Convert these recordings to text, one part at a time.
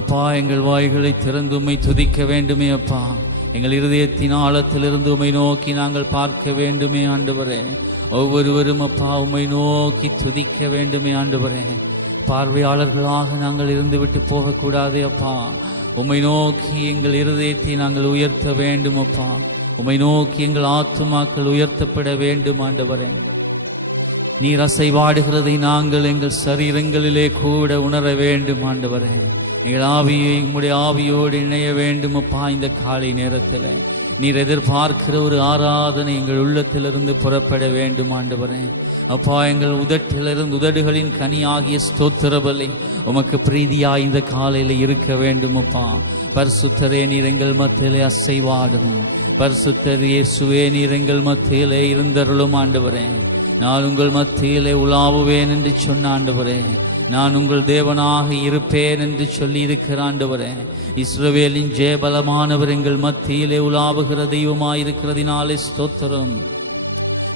அப்பா, எங்கள் வாய்களை திறந்து உம்மை துதிக்க வேண்டுமே அப்பா. எங்கள் இருதயத்தின் ஆழத்திலிருந்து உம்மை நோக்கி நாங்கள் பார்க்க வேண்டுமே ஆண்டவரே. ஒவ்வொருவரும் அப்பா உம்மை நோக்கி துதிக்க வேண்டுமே ஆண்டவரே. பார்வையாளர்களாக நாங்கள் இருந்து விட்டு போகக்கூடாதே அப்பா. உம்மை நோக்கி எங்கள் இருதயத்தை நாங்கள் உயர்த்த வேண்டும் அப்பா. உம்மை நோக்கி எங்கள் ஆத்துமாக்கள் உயர்த்தப்பட வேண்டும் ஆண்டவரே. நீர் அசைவாடுகிறதை நாங்கள் எங்கள் சரீரங்களிலே கூட உணர வேண்டும் ஆண்டவரே. எங்கள் ஆவியை உம்முடைய ஆவியோடு இணைய வேண்டும் அப்பா. இந்த காலை நேரத்தில் நீர் எதிர்பார்க்கிற ஒரு ஆராதனை எங்கள் உள்ளத்திலிருந்து புறப்பட வேண்டும் ஆண்டவரே. அப்பா, எங்கள் உதடுகளின் கனியாகிய ஸ்தோத்திர பலி உமக்கு பிரீதியாய் இந்த காலையில் இருக்க வேண்டும் அப்பா. பரிசுத்தரே, நீர் எங்கள் மத்தியிலே அசைவாடும். பரிசுத்தர் இயேசுவே, நீர் எங்கள் மத்தியிலே இருந்தருளும் ஆண்டவரே. நான் உங்கள் மத்தியிலே உலாவுவேன் என்று சொன்ன ஆண்டவரே. நான் உங்கள் தேவனாக இருப்பேன் என்று சொல்லி இருக்கிற ஆண்டவரே. இஸ்ரவேலின் ஜெயபலமானவர் எங்கள் மத்தியிலே உலாவுகிற தெய்வமாயிருக்கிறதினாலே ஸ்தோத்திரம்.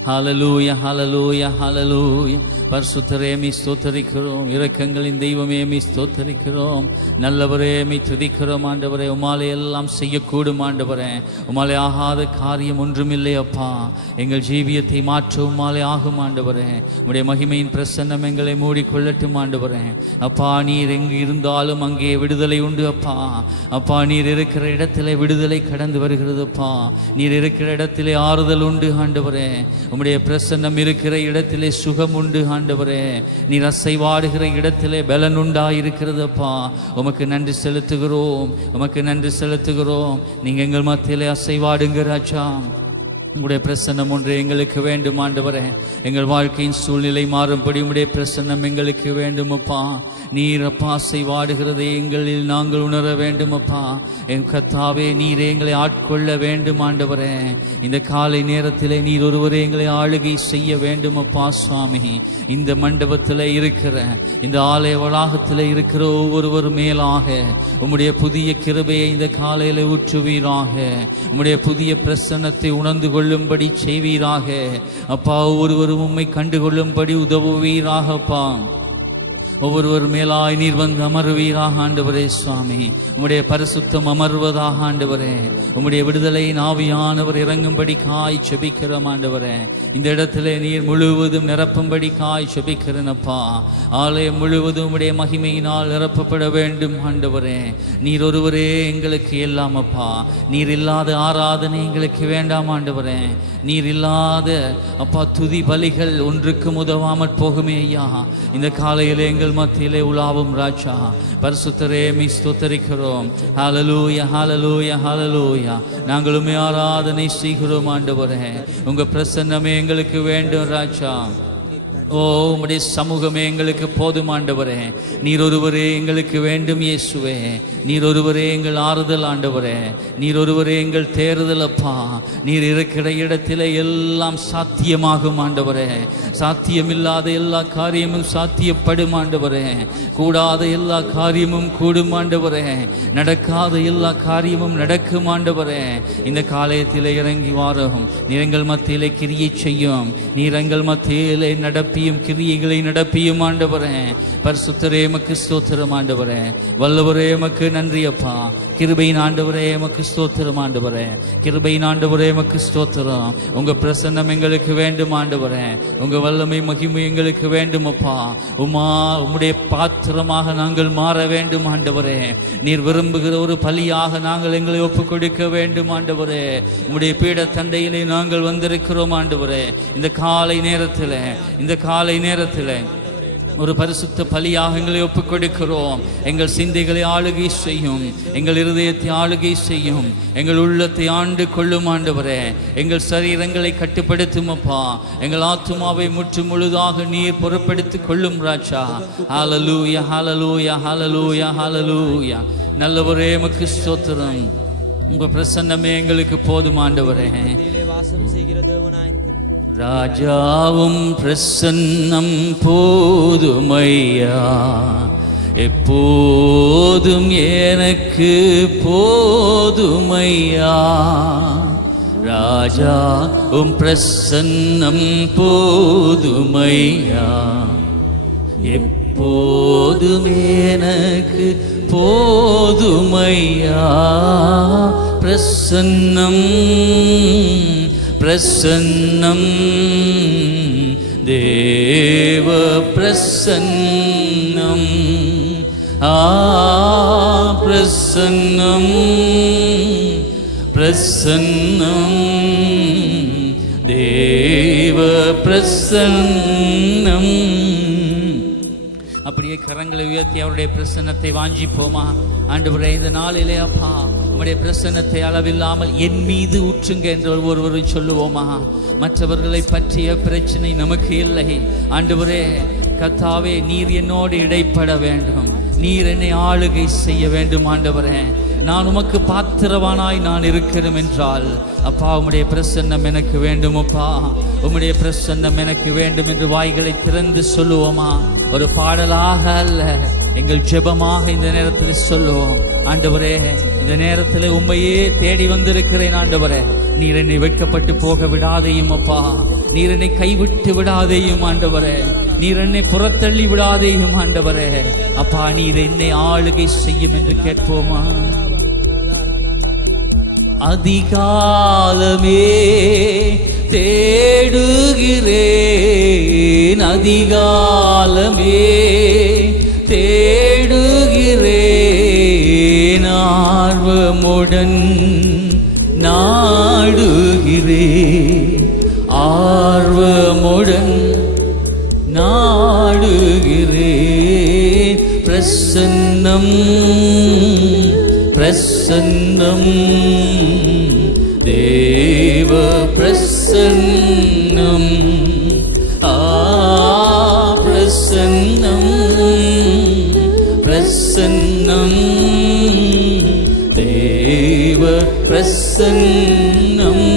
ஹல்லேலூயா, ஹல்லேலூயா, ஹல்லேலூயா. பரிசுத்தரே, மீ ஸ்தோத்தரிக்கிறோம். இரக்கங்களின் தெய்வமே, மீ ஸ்தோத்தரிக்கிறோம். நல்லவரே, மீ துதிக்கிறோம் ஆண்டவரே. உமாலே எல்லாம் செய்யக்கூடும் ஆண்டவரே. உமாலே ஆகாத காரியம் ஒன்றுமில்லை அப்பா. எங்கள் ஜீவியத்தை மாற்ற உமாலே ஆகும் ஆண்டவரே. உம்முடைய மகிமையின் பிரசன்னம் எங்களை மூடிக்கொள்ளட்டும் ஆண்டவரே. அப்பா, நீர் எங்கு இருந்தாலும் அங்கே விடுதலை உண்டு அப்பா. அப்பா, நீர் இருக்கிற இடத்திலே விடுதலை கடந்து வருகிறது அப்பா. நீர் இருக்கிற இடத்திலே ஆறுதல் உண்டு ஆண்டவரே. உம்முடைய பிரசன்னம் இருக்கிற இடத்திலே சுகம் உண்டு ஆண்டவரே. நீர் அசைவாடுகிற இடத்திலே பலன் உண்டாயிருக்கிறது அப்பா. உமக்கு நன்றி செலுத்துகிறோம், உமக்கு நன்றி செலுத்துகிறோம். நீங்க எங்கள் மத்தியிலே அசைவாடுங்க ராஜா. உங்களுடைய பிரசன்னம் ஒன்று எங்களுக்கு வேண்டும் ஆண்டவரே. எங்கள் வாழ்க்கையின் சூழ்நிலை மாறும்படி உங்களுடைய பிரசன்னம் எங்களுக்கு வேண்டும் அப்பா. நீர் அப்பா அசைவாடுகிறதை எங்களில் நாங்கள் உணர வேண்டும் அப்பா. என் கர்த்தாவே, நீர் எங்களை ஆட்கொள்ள வேண்டும் ஆண்டவரே. இந்த காலை நேரத்தில் நீர் ஒருவரே எங்களை ஆளுகை செய்ய வேண்டும் அப்பா சுவாமி. இந்த மண்டபத்தில் இருக்கிற, இந்த ஆலய வளாகத்தில் இருக்கிற ஒவ்வொருவர் மேலாக உம்முடைய புதிய கிருபையை இந்த காலையில் ஊற்றுவீராக. உம்முடைய புதிய பிரசன்னத்தை உணர்ந்து கொள்ளும்படி செய்வீராக அப்பா. ஒவ்வொருவரும் உம்மை கண்டுகொள்ளும்படி உதவுவீராக அப்பா. ஒவ்வொருவர் மேலாய் நீர் வந்து அமர்வீராக ஆண்டவரே சுவாமி. உம்முடைய பரிசுத்தம் அமர்வதாக ஆண்டவரே. உம்முடைய விடுதலையின் ஆவியானவர் இறங்கும்படி காய் செபிக்கிறோம் ஆண்டவரே. இந்த இடத்திலே நீர் முழுவதும் நிரப்பும்படி காய் செபிக்கிறேன் அப்பா. ஆலயம் முழுவதும் உம்முடைய மகிமையினால் நிரப்பப்பட வேண்டும் ஆண்டவரே. நீர் ஒருவரே எங்களுக்கு எல்லாம் அப்பா. நீர் இல்லாத ஆராதனை எங்களுக்கு வேண்டாம் ஆண்டவரே. நீர் இல்லாத அப்பா துதி பலிகள் ஒன்றுக்கும் உதவாமற் போகுமே ஐயா. இந்த காலையில் எங்கள் மத்தியிலே உலாவும் ராஜா. பரிசுத்தரே, மீ ஸ்தோத்தரிக்கிறோம். ஹல்லேலூயா, ஹல்லேலூயா, ஹல்லேலூயா. நாங்களுமே ஆராதனை செய்கிறோம் ஆண்டவரே. உங்க பிரசன்னமே எங்களுக்கு வேண்டும் ராஜா. ஓ, உம்முடைய சமூகமே எங்களுக்கு போதும் ஆண்டவரே. நீர் ஒருவரே எங்களுக்கு வேண்டும் இயேசுவே. நீர் ஒருவரே எங்கள் ஆறுதல் ஆண்டவரே. நீர் ஒருவரே எங்கள் தேறுதல் அப்பா. நீர் இருக்கிற இடத்திலே எல்லாம் சாத்தியமாகும் ஆண்டவரே. சாத்தியமில்லாத எல்லா காரியமும் சாத்தியப்படும் ஆண்டவரே. கூடாத எல்லா காரியமும் கூடும் ஆண்டவரே. நடக்காத எல்லா காரியமும் நடக்கும் ஆண்டவரே. இந்த காலயத்திலே இறங்கி வாரும். நீர் எங்கள் மத்தியிலே கிரியை செய்யும். நீர் எங்கள் மத்தியிலே நடப்பியும் கிரியைகளை நடப்பியும் ஆண்டவரே. பரிசுத்தரே, எமக்கு ஸ்தோத்திரம் ஆண்டவரே. வல்லவரே, எமக்கு நன்றி அப்பா. கிருபையின் ஆண்டவரே, எமக்கு ஸ்தோத்திரம் ஆண்டவரே. கிருபையின் ஆண்டவரே, எமக்கு ஸ்தோத்திரம். உங்க பிரசன்னம் எங்களுக்கு வேண்டும் ஆண்டவரே. உங்க வல்லமை மகிமை எங்களுக்கு வேண்டும் அப்பா. உம்முடைய பாத்திரமாக நாங்கள் மாற வேண்டும் ஆண்டவரே. நீர் விரும்புகிற ஒரு பலியாக நாங்கள் எங்களை ஒப்புக் கொடுக்க வேண்டும் ஆண்டவரே. உம்முடைய பீட தண்டையிலே நாங்கள் வந்திருக்கிறோம் ஆண்டவரே. இந்த காலை நேரத்தில் ஒரு பரிசுத்த பலியாக எங்களை ஒப்புக் கொடுக்கிறோம். எங்கள் சிந்தைகளை ஆளுகை செய்யும். எங்கள் இருதயத்தை ஆளுகை செய்யும். எங்கள் உள்ளத்தை ஆண்டு கொள்ளும் ஆண்டவரே. எங்கள் சரீரங்களை கட்டுப்படுத்தும் அப்பா. எங்கள் ஆத்துமாவை முற்று முழுதாக நீர் பொறுப்படுத்திக் கொள்ளும் ராஜா. ஹல்லேலூயா, ஹல்லேலூயா, ஹல்லேலூயா, ஹல்லேலூயா. நல்லவரே, எமக்கு ஸ்தோத்திரம். உங்க பிரசன்னமே எங்களுக்கு போதும் ஆண்டவரே. ராஜாவும் பிரசன்னம் போதுமையா. எப்போதும் எனக்கு போதுமையா. ராஜாவும் பிரசன்னம் போதுமையா. எப்போதும் எனக்கு போதுமையா. பிரசன்னம் பிரசன்னம் தேவ பிரசன்னம். பிரசன்னம் பிரசன்னம் தேவ பிரசன்னம். அப்படியே கரங்களை உயர்த்தி அவருடைய பிரசன்னத்தை வாஞ்சிப்போமா? ஆண்டவரே, இந்த நாளிலே அப்பா உம்முடைய பிரசன்னத்தை அளவில்லாமல் என் மீது ஊற்றுங்க என்று ஒருவரும் சொல்லுவோமா? மற்றவர்களை பற்றிய பிரச்சனை நமக்கு இல்லை. ஆண்டவரே கர்த்தாவே, நீர் என்னோடு இடைப்பட வேண்டும், நீர் என்னை ஆளுகை செய்ய வேண்டும். ஆண்டவரே, நான் உமக்கு பாத்திரவானாய் நான் இருக்கிறேன் என்றால் அப்பா உம்முடைய பிரசன்னம் எனக்கு வேண்டும். அப்பா உம்முடைய பிரசன்னம் எனக்கு வேண்டும் என்று வாய்களை திறந்து சொல்லுவோமா? ஒரு பாடலாக அல்ல, எங்கள் ஜெபமாக இந்த நேரத்தில் சொல்லுவோம். ஆண்டவரே, இந்த நேரத்தில் உம்மையே தேடி வந்திருக்கிறேன். ஆண்டவரே, நீர் என்னை வெட்கப்பட்டு போக விடாதையும் அப்பா, நீர் என்னை கைவிட்டு விடாதையும் ஆண்டவரே, நீர் என்னை புறத்தள்ளி விடாதையும் ஆண்டவரே. அப்பா, நீர் என்னை ஆளுகை செய்யும் என்று கேட்போமா? அதிகாலமே தேடுகிறேன், அதிகாலமே தேடுகிறேன், ஆர்வமுடன் நாடுகிறேன், ஆர்வமுடன் நாடுகிறேன். பிரசன்னம் பிரசன்னம் தேவ பிரசன்னம். பிரசன்னம் பிரசன்னம் தேவ பிரசன்னம்.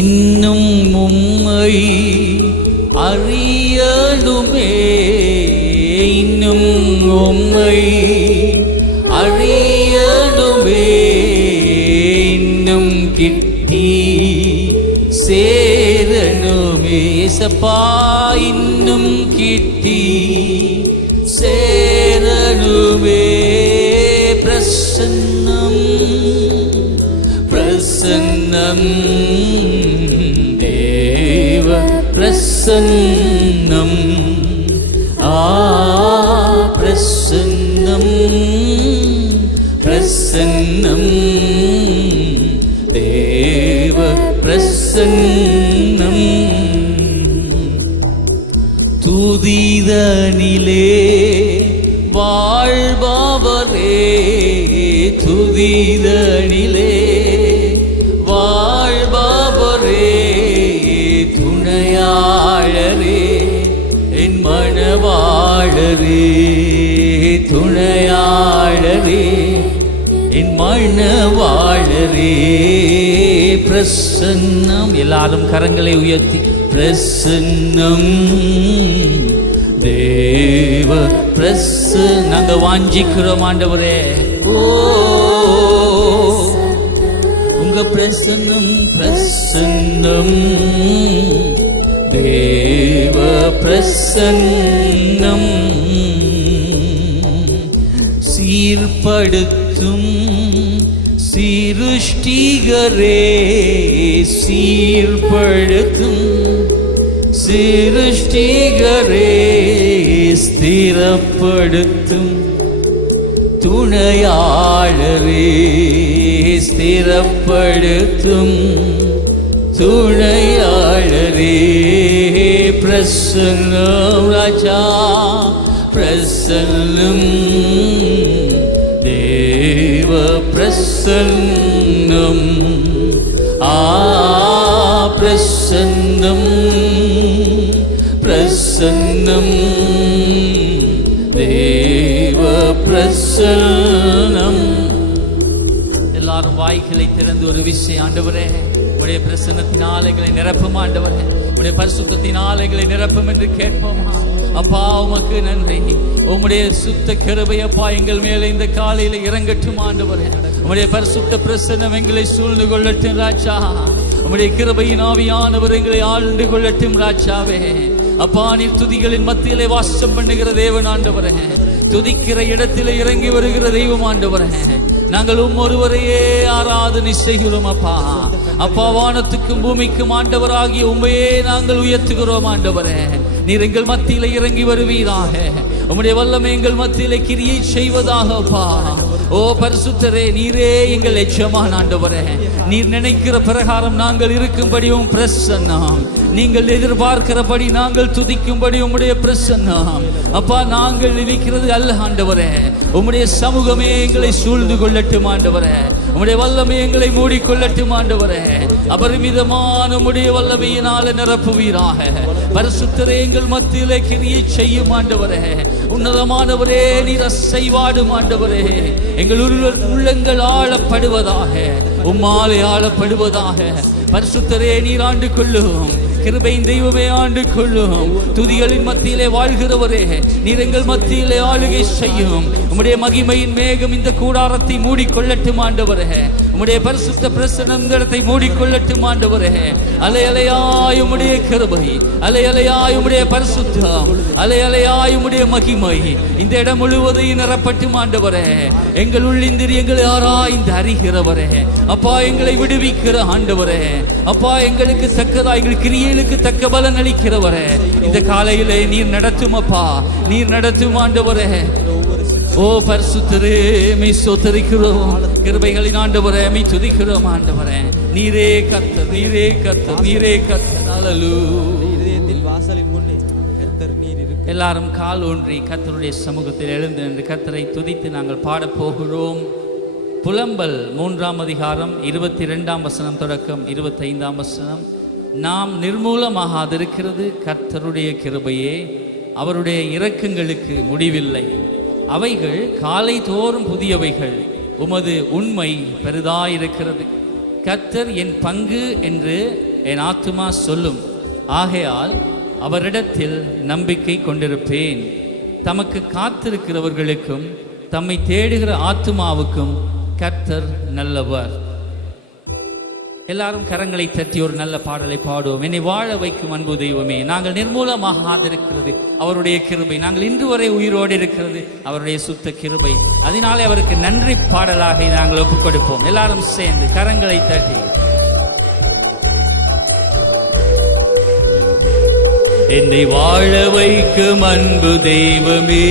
இன்னும் உம்மை அறியலுமே, இன்னும் உம்மை அறியலுமே, இன்னும் கிட்டி சேரனுமே. ஏசப்பா, இன்னும் கிட்டி சேரனுமே. பிரசன்னம் பிரசன்னம் தேவ பிரசன்னம். பிரசன்னம் பிரசன்னம் தேவ பிரசன்னம். துதிதனிலே வாழ்பவரே, துதிதனிலே வாழ்பவரே, துணையாளரே என் மணவாளரே, துணையாளரே என் மணவாளரே. பிரசன்னம். எல்லாரும் கரங்களை உயர்த்தி பிரசன்னம் தேவ பிரசன்னம். நாங்க வாஞ்சிக்கிறோம் ஆண்டவரே. உங்க பிரசன்னம் பிரசன்னம் தேவ பிரசன்னம். சீர்படுத்தும் சிருஷ்டிகரே, சீர்படுத்தும் சிருஷ்டிகரே, ஸ்திரப்படுத்தும் துணையாளரே, ஸ்திரப்படுத்தும் துணையாளரே. பிரசன்னம் ராஜா பிரசன்னம் தேவ பிரசன்னம். பிரசன்னம் பிரசன்னம் தேவ பிரசன்னம். எல்லாரும் வாய்களை திறந்து ஒரு விஷயம், ஆண்டவரே உடைய பிரசன்னத்தினால் எங்களை நிரப்பும், ஆண்டவரே உடைய பரிசுத்தத்தினால் எங்களை நிரப்பும் என்று கேட்போமா? அப்பா உமக்கு நன்றி. உம்முடைய சுத்த கிருபை அப்பா எங்கள் மேலே இந்த காலையில் இறங்கட்டும் ஆண்டவரே. உம்முடைய பரிசுத்த பிரசன்னம் எங்களை சூழ்ந்து கொள்ளட்டும் ராஜா. உம்முடைய கிருபையின் ஆவியானவர் எங்களை ஆழ்ந்து கொள்ளட்டும் ராஜாவே. அப்பா நீர் துதிகளின் மத்தியிலே வாசம் பண்ணுகிற தேவன் ஆண்டவரே, துதிக்கிற இடத்திலே இறங்கி வருகிற தெய்வம் ஆண்டவரே, நாங்கள் ஒருவரையே ஆராதனை செய்கிறோம் அப்பா. அப்பா வானத்துக்கும் பூமிக்கும் ஆண்டவராகிய உம்மையே நாங்கள் உயர்த்துகிறோம் ஆண்டவரே. நீர் எங்கள் மத்தியில இறங்கி வருவீராக, உம்முடைய வல்லமை எங்கள் மத்தியிலே கிரியை செய்வதாக அப்பா. ஓ பரிசுத்தரே, நீரே எங்கள் எஜமான் ஆண்டவரே. நீர் நினைக்கிற பிரகாரம் நாங்கள் இருக்கும்படி உம் பிரசன்னம், நீங்கள் எதிர்பார்க்கிறபடி நாங்கள் துதிக்கும்படி உம்முடைய பிரசன்னம் அப்பா. நாங்கள் இருக்கிறது அல்ல ஆண்டவரே, உம்முடைய சமூகமே எங்களை சூழ்ந்து கொள்ளட்டும் ஆண்டவரே. உம்முடைய வல்லமை எங்களை மூடிக்கொள்ளட்டும் ஆண்டவரே. அபரிமிதமான உம்முடைய வல்லமையினால நிரப்புவீராக. பரிசுத்தரே, எங்கள் மத்தியிலே கிரியை செய்யும் ஆண்டவரே. உன்னதமானவரே, நீர் அசைவாடும் ஆண்டவரே. எங்கள் உள்ளங்கள் ஆளப்படுவதாக, உம்மாலே ஆளப்படுவதாக. பரிசுத்தரே, நீர் ஆண்டு கொள்ளும். கிருபையின் தெய்வமே ஆண்டு கொள்ளும். துதிகளின் மத்தியிலே வாழ்கிறவரே, நீர் எங்கள் மத்தியிலே ஆளுகை செய்யும். உம்முடைய மகிமையின் மேகம் இந்த கூடாரத்தை மூடிக்கொள்ளட்டும் ஆண்டவரே. உம்முடைய பரிசுத்த பிரசன்னம் இந்த இடத்தை மூடிக்கொள்ளட்டும் ஆண்டவரே. அலை அலையாய் உம்முடைய கிருபை, அலை அலையாய் உம்முடைய பரிசுத்தம், அலை அலையாய் உம்முடைய மகிமை இந்த இடம் முழுவதையும் நிரப்பட்டும் ஆண்டவரே. எங்கள் உள்ளிந்திரியங்களை ஆராய்ந்து அறிகிறவரே அப்பா, எங்களை விடுவிக்கிற ஆண்டவரே அப்பா, எங்களுக்கு தக்கதா எங்கள் கிரியைகளுக்கு தக்க பலன் அளிக்கிறவரே. இந்த காலையிலே நீர் நடத்தும் அப்பா, நீர் நடத்தும் ஆண்டவரே. ஓ பரிசுத்தரே, மெய் ஸ்தோத்திரிக்கிறோம். கிருபைகளின் ஆண்டவரே, மெய் துதிக்கிறோம் ஆண்டவரே. நீரே கர்த்தர், நீரே கர்த்தர், நீரே கர்த்தர். இதயத்தின் வாசலின் முன்னே கர்த்தர் நீர் இருக்கு. எல்லாரும் கால் ஊன்றி கர்த்தருடைய சமூகத்தில் எழுந்து நின்று கர்த்தரை துதித்து நாங்கள் பாடப் போகிறோம். புலம்பல் 3ஆம் அதிகாரம் 22ஆம் வசனம் தொடக்கம் 25ஆம் வசனம். நாம் நிர்மூலமாகாதிருக்கிறது கர்த்தருடைய கிருபையே, அவருடைய இரக்கங்களுக்கு முடிவில்லை. அவைகள் காலை தோறும் புதியவைகள், உமது உண்மை பெரிதாயிருக்கிறது. கர்த்தர் என் பங்கு என்று என் ஆத்துமா சொல்லும். ஆகையால் அவரிடத்தில் நம்பிக்கை கொண்டிருப்பேன். தமக்கு காத்திருக்கிறவர்களுக்கும் தம்மை தேடுகிற ஆத்துமாவுக்கும் கர்த்தர் நல்லவர். எல்லாரும் கரங்களை தட்டி ஒரு நல்ல பாடலை பாடுவோம். என்னை வாழ வைக்கும் அன்பு தெய்வமே, நாங்கள் நிர்மூலமாகாதிருக்கிறது அவருடைய கிருபை. நாங்கள் இன்று வரை உயிரோடு இருக்கிறது அவருடைய சுத்த கிருபை. அதனாலே அவருக்கு நன்றி பாடலாக நாங்கள் ஒப்புக் கொடுப்போம். எல்லாரும் சேர்ந்து கரங்களை தட்டி. என்னை வாழ வைக்கும் அன்பு தெய்வமே,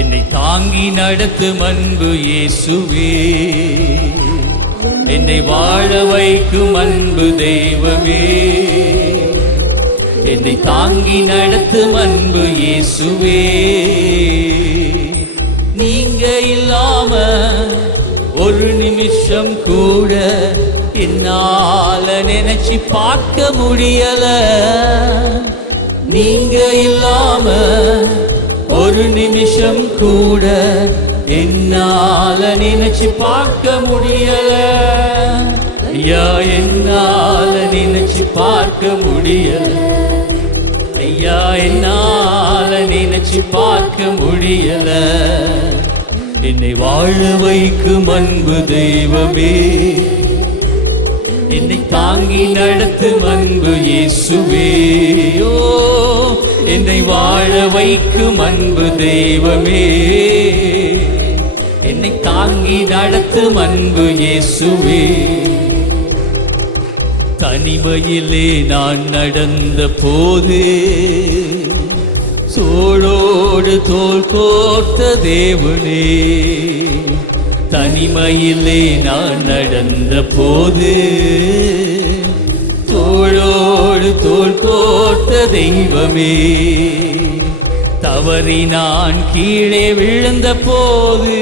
என்னை தாங்கி நடத்தும் அன்பு இயேசுவே. என்னை வாழ வைக்கும் அன்பு தெய்வமே, என்னை தாங்கி நடத்தும் அன்பு இயேசுவே. நீங்க இல்லாம ஒரு நிமிஷம் கூட என்னால நினைச்சு பார்க்க முடியல. நீங்க இல்லாம ஒரு நிமிஷம் கூட என்னால நினைச்சு பார்க்க முடியல. ஐயா, என்னால நினைச்சு பார்க்க முடியல. ஐயா, என்னால நினைச்சு பார்க்க முடியல. என்னை வாழ வைக்கும் அன்பு தெய்வமே, என்னை தாங்கி நடத்தும் அன்பு இயேசுவே. ஓ, என்னை வாழ வைக்கும் அன்பு தெய்வமே, என்னை தாங்கி நடத்தும் அன்பு இயேசுவே. தனிமையிலே நான் நடந்த போது தோளோடு தோள் கோர்த்த தேவனே. தனிமையிலே நான் நடந்த போது தோளோடு தோள் கோர்த்த தெய்வமே. தவறி நான் கீழே விழுந்த போது,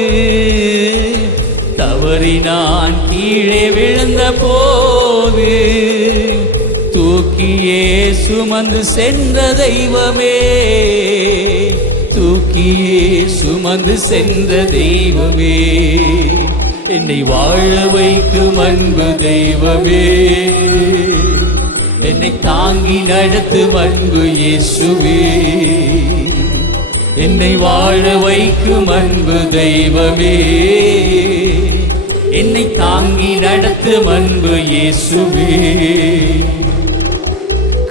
தவறி நான் கீழே விழுந்த போது தூக்கியே சுமந்து சென்ற தெய்வமே. தூக்கியே சுமந்து சென்ற தெய்வமே. என்னை வாழ வைக்கும் அன்பு தெய்வமே, என்னை தாங்கி நடத்தும் அன்பு இயேசுவே. என்னை வாழ வைக்கும் அன்பு தெய்வமே, என்னை தாங்கி நடத்தும் அன்பு இயேசுவே.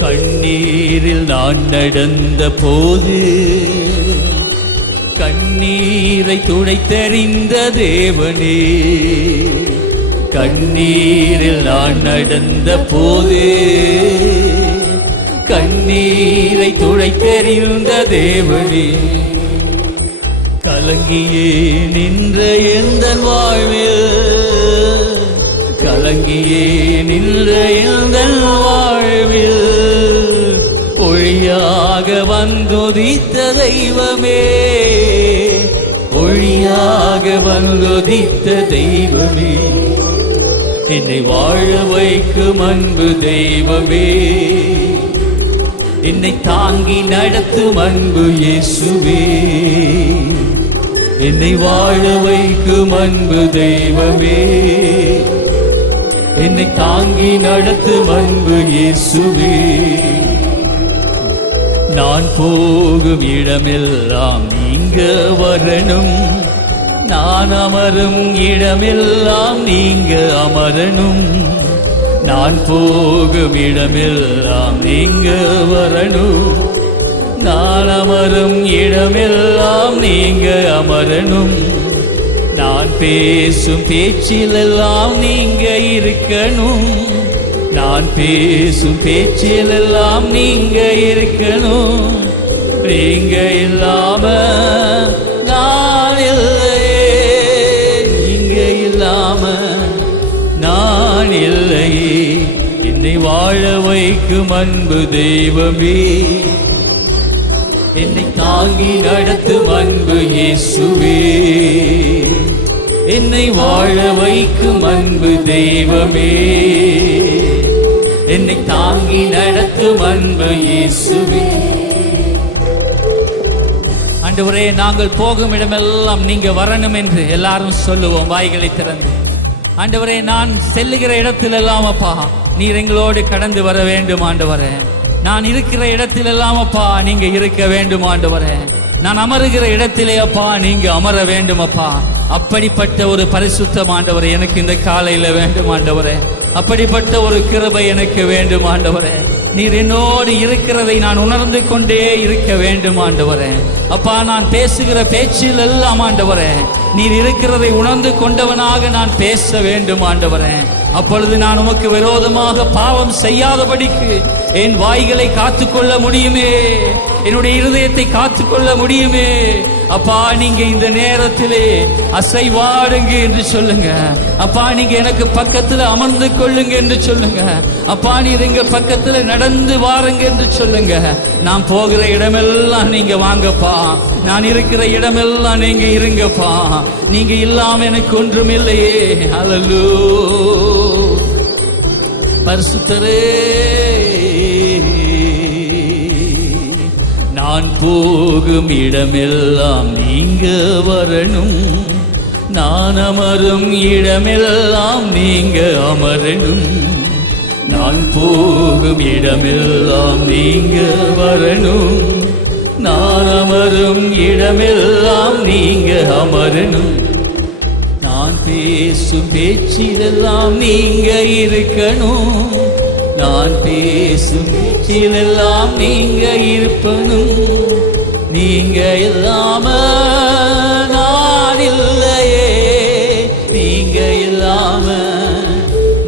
கண்ணீரில் நான் நடந்த போது கண்ணீரை துடைத்தெறிந்த தேவனே, கண்ணீரில் நான் நடந்த போது கண்ணீரை துடைத்தெறிந்த தேவனே, கலங்கியே நின்ற எந்தன் வாழ்வில், கலங்கியே நின்ற எந்தன் வாழ்வில் ஒளியாக வந்துதித்த தெய்வமே, ஒளியாக வந்துதித்த தெய்வமே, என்னை வாழ வைக்கும் அன்பு தெய்வமே, என்னை தாங்கி நடத்தும் அன்பு இயேசுவே, என்னை வாழ வைக்கும் அன்பு தெய்வமே, என்னை தாங்கி நடத்தும் அன்பு இயேசுவே. நான் போகும் இடமெல்லாம் நீங்க வரணும், நான் அமரும் இடமெல்லாம் நீங்க அமரணும், நான் போகும் இடமெல்லாம் நீங்க வரணும், நான் அமரும் இடமெல்லாம் நீங்க அமரணும், நான் பேசும் பேச்சிலெல்லாம் நீங்க இருக்கணும், நான் பேசும் பேச்சிலெல்லாம் நீங்க இருக்கணும், நீங்க இல்லாம நான் இல்லையே, நீங்க இல்லாம நான் இல்லையே, என்னை வாழ வைக்கும் அன்பு தெய்வமே, என்னை தாங்கி நடத்தும் அன்பு இயேசுவே, என்னை வாழ வைக்கும் அன்பு தெய்வமே, என்னை தாங்கி நடத்தும் அன்பு இயேசுவே. ஆண்டவரே, நாங்கள் போகும் இடமெல்லாம் நீங்க வரணும் என்று எல்லாரும் சொல்லுவோம் வாய்களை திறந்து. ஆண்டவரே, நான் செல்லுகிற இடத்திலெல்லாம் அப்பா நீர் எங்களோடு கடந்து வர வேண்டும் ஆண்டவரே, நான் இருக்கிற இடத்திலெல்லாம் அப்பா நீங்க இருக்க வேண்டும் ஆண்டவரே, நான் அமருகிற இடத்திலே அப்பா நீங்க அமர வேண்டும் அப்பா. அப்படிப்பட்ட ஒரு பரிசுத்தம் ஆண்டவரே எனக்கு இந்த காலையில வேண்டும் ஆண்டவரே, அப்படிப்பட்ட ஒரு கிருபை எனக்கு வேண்டும் ஆண்டவரே. நீர் என்னோடு இருக்கிறதை நான் உணர்ந்து கொண்டே இருக்க வேண்டும் ஆண்டவரே. அப்பா, நான் பேசுகிற பேச்சில் எல்லாம் ஆண்டவரே நீர் இருக்கிறதை உணர்ந்து கொண்டவனாக நான் பேச வேண்டும் ஆண்டவரே. அப்பொழுது நான் உமக்கு விரோதமாக பாவம் செய்யாதபடிக்கு என் வாய்களை காத்துக்கொள்ள முடியுமே, என்னுடைய இருதயத்தை காத்துக்கொள்ள முடியுமே. அப்பா, நீங்க இந்த நேரத்திலே அசைவாடுங்க என்று சொல்லுங்க. அப்பா, நீங்க எனக்கு பக்கத்துல அமர்ந்து கொள்ளுங்க என்று சொல்லுங்க. அப்பா, நீர் எங்க பக்கத்துல நடந்து வாருங்க என்று சொல்லுங்க. நான் போகிற இடமெல்லாம் நீங்க வாங்கப்பா, நான் இருக்கிற இடமெல்லாம் நீங்க இருங்கப்பா. நீங்க இல்லாம எனக்கு ஒன்றும் இல்லையே. அல்லேலூயா. பரிசுத்தரே, நான் போகும் இடமெல்லாம் நீங்க வரணும், நான் அமரும் இடமெல்லாம் நீங்க அமரணும், நான் போகும் இடமெல்லாம் நீங்க வரணும், நான் அமரும் இடமெல்லாம் நீங்க அமரணும், நான் பேசும் பேச்சிலெல்லாம் நீங்க இருக்கணும், நான் பேசும் பேச்சிலெல்லாம் நீங்க இருப்பணும், நீங்க இல்லாம நான் இல்லையே, நீங்க இல்லாம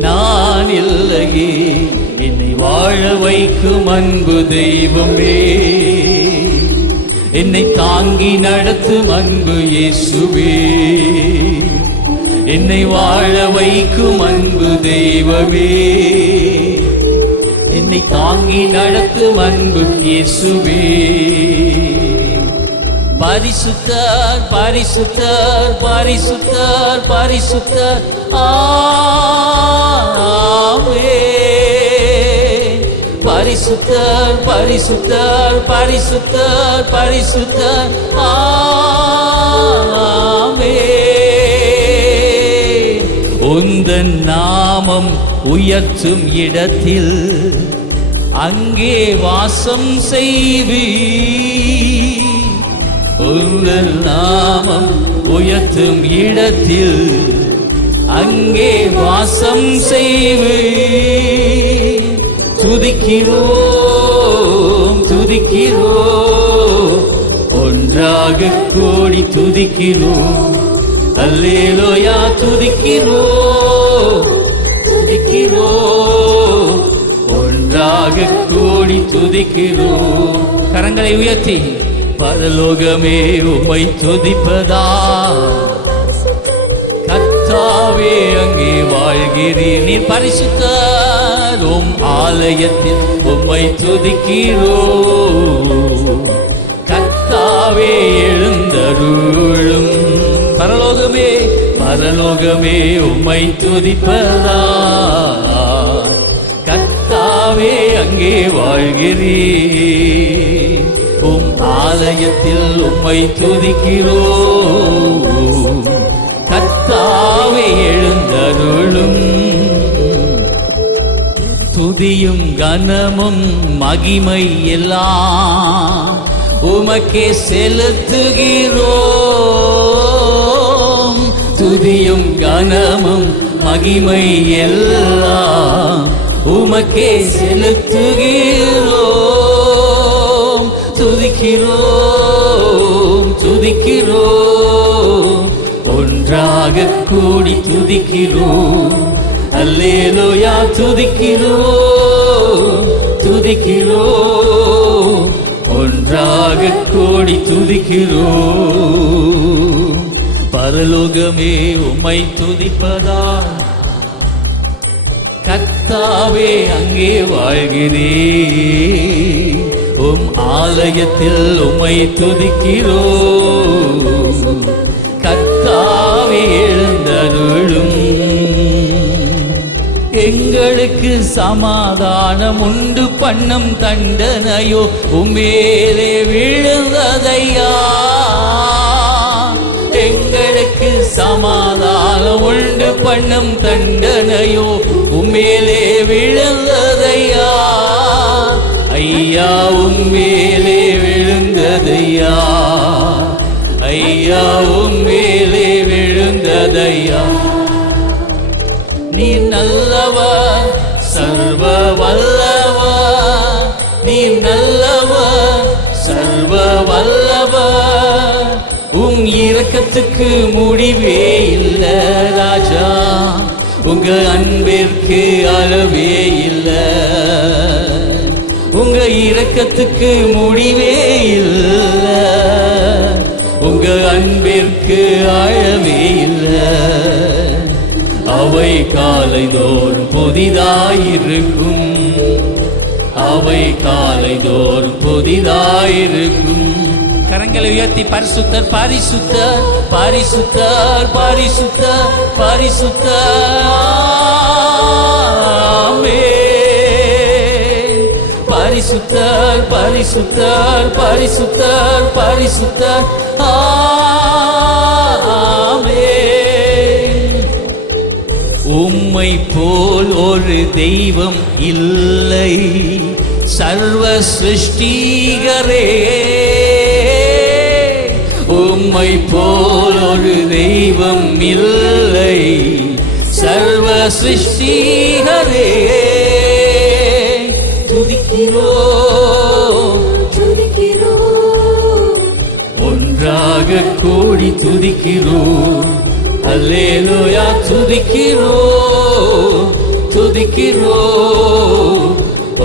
நான் இல்லையே, என்னை வாழ வைக்கும் அன்பு தெய்வமே, என்னை தாங்கி நடத்தும் அன்பு இயேசுவே, என்னை வாழ வைக்கும் அன்பு தெய்வமே, என்னை தாங்கி நடத்தும் அன்பு இயேசுவே. பரிசுத்தர் பரிசுத்தர் பரிசுத்தர் பரிசுத்தர் ஆமென். பரிசுத்தர் பரிசுத்தர் பரிசுத்தர் பரிசுத்தர் ஆமென். உந்தன் நாமம் உயர்த்தும் இடத்தில் அங்கே வாசம் செய்வீர். உந்தன் நாமம் உயர்த்தும் இடத்தில் அங்கே வாசம் செய்வீர். துதிக்கிறோம் துதிக்கிறோம், ஒன்றாக கூடி துதிக்கிறோம். அல்லேலூயா துதிக்கிறோம், துதிக்கிறோம், ஒன்றாக கூடி துதிக்கிறோம். கரங்களை உயர்த்தி பரலோகமே உம்மை துதிப்பதா, கர்த்தாவே அங்கே வாழ்கிறீர். நீர் பரிசுத்தர், உம் ஆலயத்தில் உம்மை துதிக்கிறோம். கர்த்தாவே எழுந்தருளும். பரலோகமே பரலோகமே உம்மை துதிப்பதா, கர்த்தாவே அங்கே வாழ்கிறீர். உம் ஆலயத்தில் உம்மை துதிக்கிறோம். கர்த்தாவே எழுந்தருளும். துதியும் கனமும் மகிமை எல்லாம் உமக்கே செலுத்துகிறோம். துதியும் கனமும் மகிமை எல்லாம் உமக்கே செலுத்துகிறோம். துதிக்கிறோம், துதிக்கிறோம், ஒன்றாக கூடி துதிக்கிறோம். அல்லேலூயா துதிக்கிறோம், துதிக்கிறோம், ஒன்றாக கூடி துதிக்கிறோம். பரலோகமே உம்மை துதிப்பதா, கர்த்தாவே அங்கே வாழ்கிறீர். உம் ஆலயத்தில் உம்மை துதிக்கிறோம். கர்த்தாவே எழுந்தருளும். எங்களுக்கு சமாதானம் உண்டு பண்ணும் தண்டனையோ உம்மேலே விழுந்ததையா. எங்களுக்கு சமாதானம் உண்டு பண்ணும் தண்டனையோ உம்மேலே விழுந்ததையா. ஐயா உம்மேலே விழுந்ததையா, ஐயா உம்மேலே விழுந்ததையா. நீர் நல்லவர், சர்வ வல்லவர். நீர் நல்லவர், சர்வ வல்லவர். உம் இரக்கத்துக்கு முடிவே இல்ல ராஜா, உங்க அன்பிற்கு அளவே இல்ல. உங்க இரக்கத்துக்கு முடிவே இல்ல, உங்க அன்பிற்கு அளவே இல்ல. அவை காலைதோறும் புதிதாயிருக்கும், அவை காலைதோறும் புதிதாயிருக்கும். கரங்களை உயர்த்தி பரிசுத்தர் பரிசுத்தர் பரிசுத்தர் பரிசுத்தர் பரிசுத்தர். ஆமென். பரிசுத்தர் பரிசுத்தர் பரிசுத்தர் பரிசுத்தர். ஆமென். உம்மை போல் ஒரு தெய்வம் இல்லை, சர்வ சிருஷ்டிகரே. உம்மை போல் ஒரு தெய்வம் இல்லை, சர்வ சிருஷ்டிகரே. துதிக்கிறோம், துதிக்கிறோம், ஒன்றாக கூடி துதிக்கிறோம். அல்லேலூயா துதிக்கிறோம், துதிக்கிறோம்,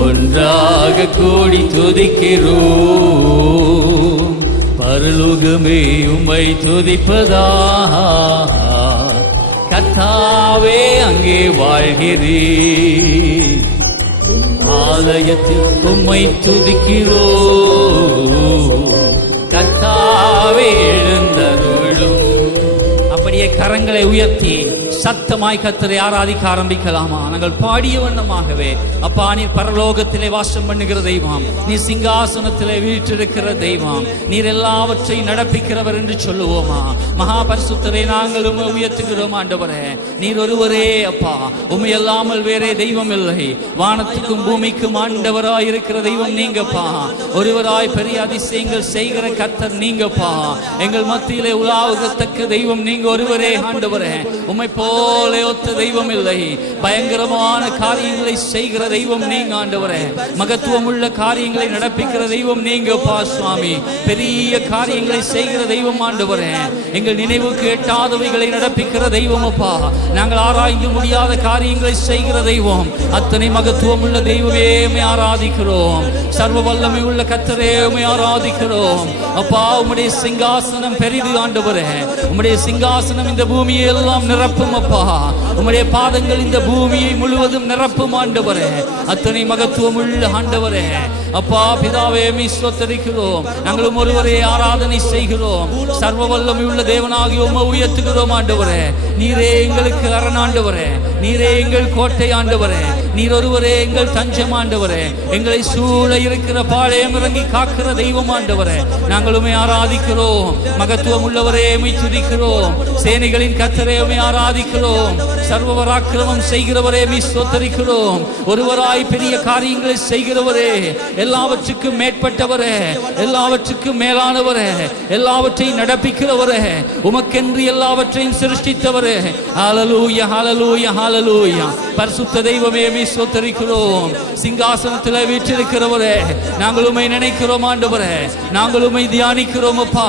ஒன்றாக கூடி துதிக்கிறோம். பரலோகமே உம்மை துதிப்பதா, கர்த்தாவே அங்கே வாழ்கிறீர். ஆலயத்தில் உம்மை துதிக்கிறோம். கர்த்தாவே எழுந்தருளும். அப்படியே கரங்களை உயர்த்தி சத்தமாய் கர்த்தரை ஆராதிக்க ஆரம்பிக்கலாமா? நாங்கள் பாடிய வண்ணமாகவே, அப்பா நீர் பரலோகத்திலே வாசம் பண்ணுகிற தெய்வம், நீர் சிங்காசனத்திலே வீற்றிருக்கிற தெய்வம், நீர் எல்லாவற்றையும் நடப்பிக்கிறவர் என்று சொல்லுவோமா? மகா பரிசுத்தரை நாங்கள் உம்மை உயர்த்துகிறோம் ஆண்டவரே. நீர் ஒருவரே அப்பா, உம்மை அல்லாமல் வேறே தெய்வம் இல்லை. வானத்துக்கும் பூமிக்கும் ஆண்டவராய் இருக்கிற தெய்வம் நீங்கப்பா. ஒருவராய் பெரிய அதிசயங்கள் செய்கிற கர்த்தர் நீங்கப்பா. எங்கள் மத்தியிலே உலாவுகத்தக்க தெய்வம் நீங்க ஒருவரே ஆண்டவரே. உம்மை போல ஒத்த தெய்வம் இல்லை. பயங்கரமான காரியங்களை செய்கிற தெய்வம் நீங்க ஆண்டவரே. மகத்துவம் உள்ள காரியங்களை நடப்பிக்கிற தெய்வம் நீங்க பா சுவாமி. பெரிய காரியங்களை செய்கிற தெய்வம் ஆண்டவரே. எங்கள் நினைவுக்கு எட்டாதவைகளை நடப்பிக்கிற தெய்வம் அப்பா. நாங்கள் ஆராய்ந்து முடியாத காரியங்களை செய்கிற தெய்வம். அத்தனை மகத்துவம் உள்ள தெய்வமே ஆராதிக்கிறோம். சர்வ வல்லமை உள்ள கர்த்தரே ஆராதிக்கிறோம் அப்பா. உம்முடைய சிங்காசனம் பெரிது ஆண்டவரே. உம்முடைய சிங்காசனம் இந்த பூமியை எல்லாம் நிரப்பும் அப்பா. உம்முடைய பாதங்கள் இந்த பூமியை முழுவதும் நிரப்பும் ஆண்டவரே. அத்தனை மகத்துவம் உள்ள ஆண்டவரே அப்பா. பிதாவே ஸ்தோத்திரிக்கிறோம். நாங்களும் ஒருவரே ஆராதனை செய்கிறோம். சர்வ வல்லமை உள்ள தேவனாகிய உம்மை உயர்த்துகிறோம் ஆண்டவரே. நீரே எங்களுக்கு அரண் ஆண்டவரே. நீரே எங்கள் கோட்டை ஆண்டவரே. நீர் ஒருவரே எங்கள் தஞ்சம் ஆண்டவரே. எங்களை சூழ இருக்கிற பாளையம் இறங்கி காக்கிற தெய்வம் ஆண்டவரே. நாங்களுமே ஆராதிக்கிறோம். மகத்துவம் உள்ளவரே துதிக்கிறோம். சேனைகளின் கர்த்தரே ஆராதிக்கிறோம். சர்வ பராக்கிரமம் செய்கிறவரே ஸ்தோத்திரிக்கிறோம். ஒருவராய் பெரிய காரியங்களை செய்கிறவரே. எல்லாவற்றுக்கும் மேற்பட்டவரே. எல்லாவற்றுக்கும் மேலானவரே. எல்லாவற்றையும் நடப்பிக்கிறவரே. உமக்கென்று எல்லாவற்றையும் சிருஷ்டித்தவரே. ஹல்லேலூயா ஹல்லேலூயா ஹல்லேலூயா. பரிசுத்த தெய்வமே ஸ்தோத்திரிக்கிறோம். சிங்காசனத்தில் வீற்றிருக்கிறவரே நாங்கள் உம்மை நினைக்கிறோம் ஆண்டவரே. நாங்கள் உம்மை தியானிக்கிறோம் அப்பா.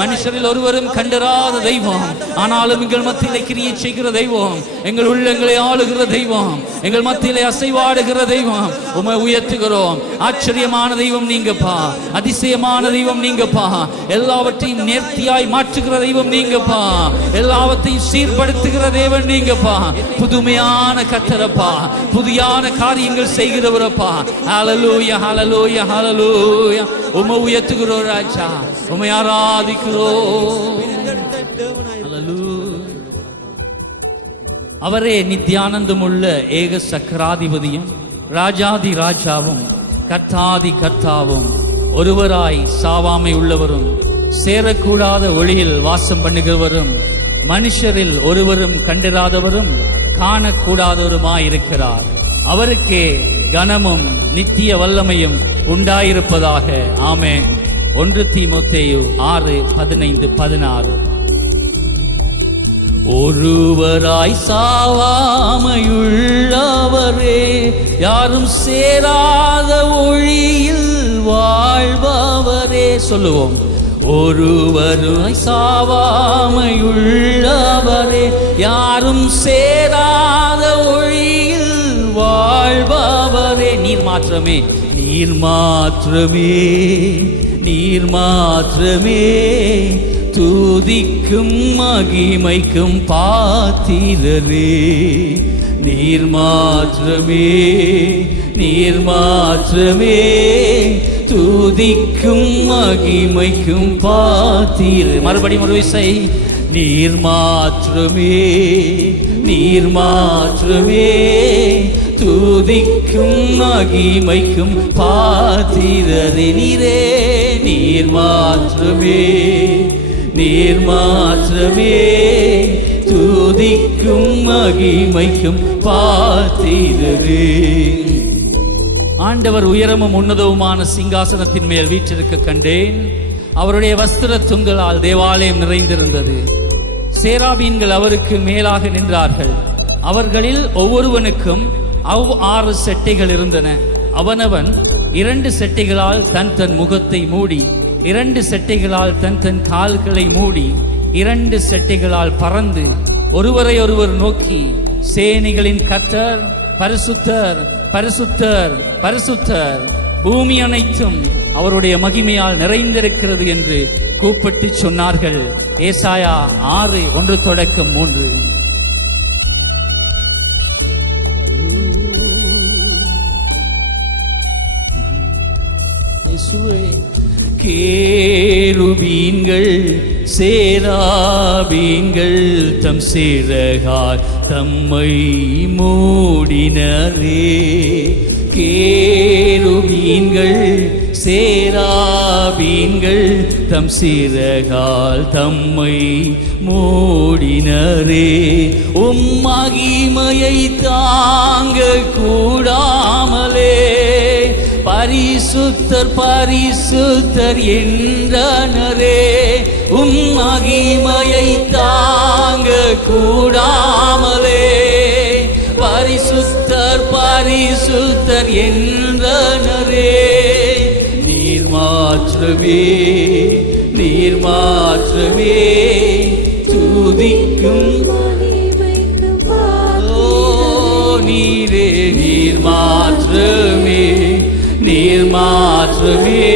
மனுஷரில் ஒருவரும் கண்டராத தெய்வம், ஆனாலும் எங்கள் மத்தியிலே கிரியை செய்கிற தெய்வம். எங்கள் உள்ளங்களை ஆளுகிற தெய்வம். எங்கள் மத்தியிலே அசைவாடுகிற தெய்வம். உம்மை உயர்த்துகிறோம். ஆச்சரியமான தெய்வம் நீங்கப்பா. அதிசயமான தெய்வம் நீங்கப்பா. எல்லாவற்றையும் நேர்த்தியாய் மாற்றுகிற தெய்வம் நீங்கப்பா. எல்லாவற்றையும் சீர்படுத்துகிற தேவன் நீங்கப்பா. புதுமையான கர்த்தரப்பா. புதியான காரியங்கள் செய்கிறவரப்பா. ஹல்லேலூயா ஹல்லேலூயா ஹல்லேலூயா. உம்மை உயர்த்துகிறோம் ராஜா. உம்மை ஆராதிக்கிறோம். ஹல்லேலூயா. அவரே நித்தியானந்தமுள்ள ஏக சக்கராதிபதியும் ராஜாதி ராஜாவும் கர்த்தாதி கர்த்தாவும் ஒருவராய் சாவாமை உள்ளவரும் சேரக்கூடாத ஒளியில் வாசம் பண்ணுகிறவரும் மனுஷரில் ஒருவரும் கண்டிராதவரும் காணக்கூடாதவருமாயிருக்கிறார். அவருக்கே கனமும் நித்திய வல்லமையும் உண்டாயிருப்பதாக. ஆமென். 1 தீமோத்தேயு 6:15-16. ஒருவராய் சாவாமையுள்ளவரே யாரும் சேராத ஒளியில் வாழ்பவரே. சொல்லுவோம். ஒருவராய் சாவாமையுள்ளவரே யாரும் சேராத ஒளியில் வாழ்பவரே. நீர் மாத்திரமே. நீர் மாத்திரமே. நீர் மாத்திரமே. துதிக்கும் மகிமைக்கும் பாத்திரரே. நீர் மாத்திரமே. நீர் மாத்திரமே. துதிக்கும் மகிமைக்கும் பாத்திர. மறுபடியும் ஒரு விசை. நீர் மாத்திரமே. நீர் மாத்திரமே. துதிக்கும் மகிமைக்கும் பாத்திரரே. நீரே. நீர் மாத்திரமே. நீர் மாத்திரமே. துதிக்கும் மகிமைக்கும் பாத்திரரே. ஆண்டவர் உயரமும் உன்னதவுமான சிங்காசனத்தின் மேல் வீற்றிருக்க கண்டேன். அவருடைய வஸ்திர துங்களால் தேவாலயம் நிறைந்திருந்தது. சேராபீன்கள் அவருக்கு மேலாக நின்றார்கள். அவர்களில் ஒவ்வொருவனுக்கும் 6 செட்டைகள் இருந்தன. அவனவன் 2 செட்டைகளால் தன் முகத்தை மூடி, 2 செட்டைகளால் தன் கால்களை மூடி, 2 செட்டைகளால் பறந்து ஒருவரை ஒருவர் நோக்கி, சேனைகளின் கர்த்தர் பரிசுத்தர் பரிசுத்தர் பரிசுத்தர், பூமி அனைத்தும் அவருடைய மகிமையால் நிறைந்திருக்கிறது என்று கூப்பிட்டு சொன்னார்கள். ஏசாயா 6:1-3. கேருபீன்கள் சேராபீன்கள் தம் சிறகால் தம்மை மூடினரே. கேருபீன்கள் சேராபீன்கள் தம் சிறகால் தம்மை மூடினரே. மகிமையை தாங்க கூடாமலே பரிசுத்தர் பரிசுத்தர் என்றனரே, உம் மகிமையை தாங்க கூடாமலே. பரிசுத்தர் பரிசுத்தர் என்றனரே, நீர் மாற்றமே நீர் மாற்றமே துதிக்கும். நீரே நீர் மாற்றமே நீர் மாற்றமே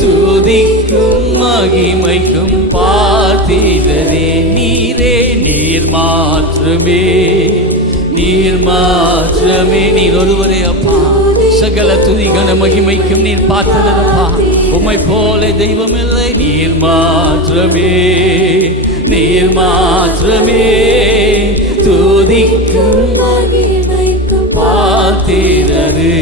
துதிக்கும் மகிமைக்கும் பாத்திரரே. நீரே நீர் மாற்றமே நீர் மாற்றமே. நீர் ஒருவரே அப்பா, சகல துதி கன மகிமைக்கும் நீர் பாத்திரப்பா. உம்மை போல தெய்வம் இல்லை. நீர் மாற்றமே நீர் மாற்றமே துதிக்கும் பாத்திரரே.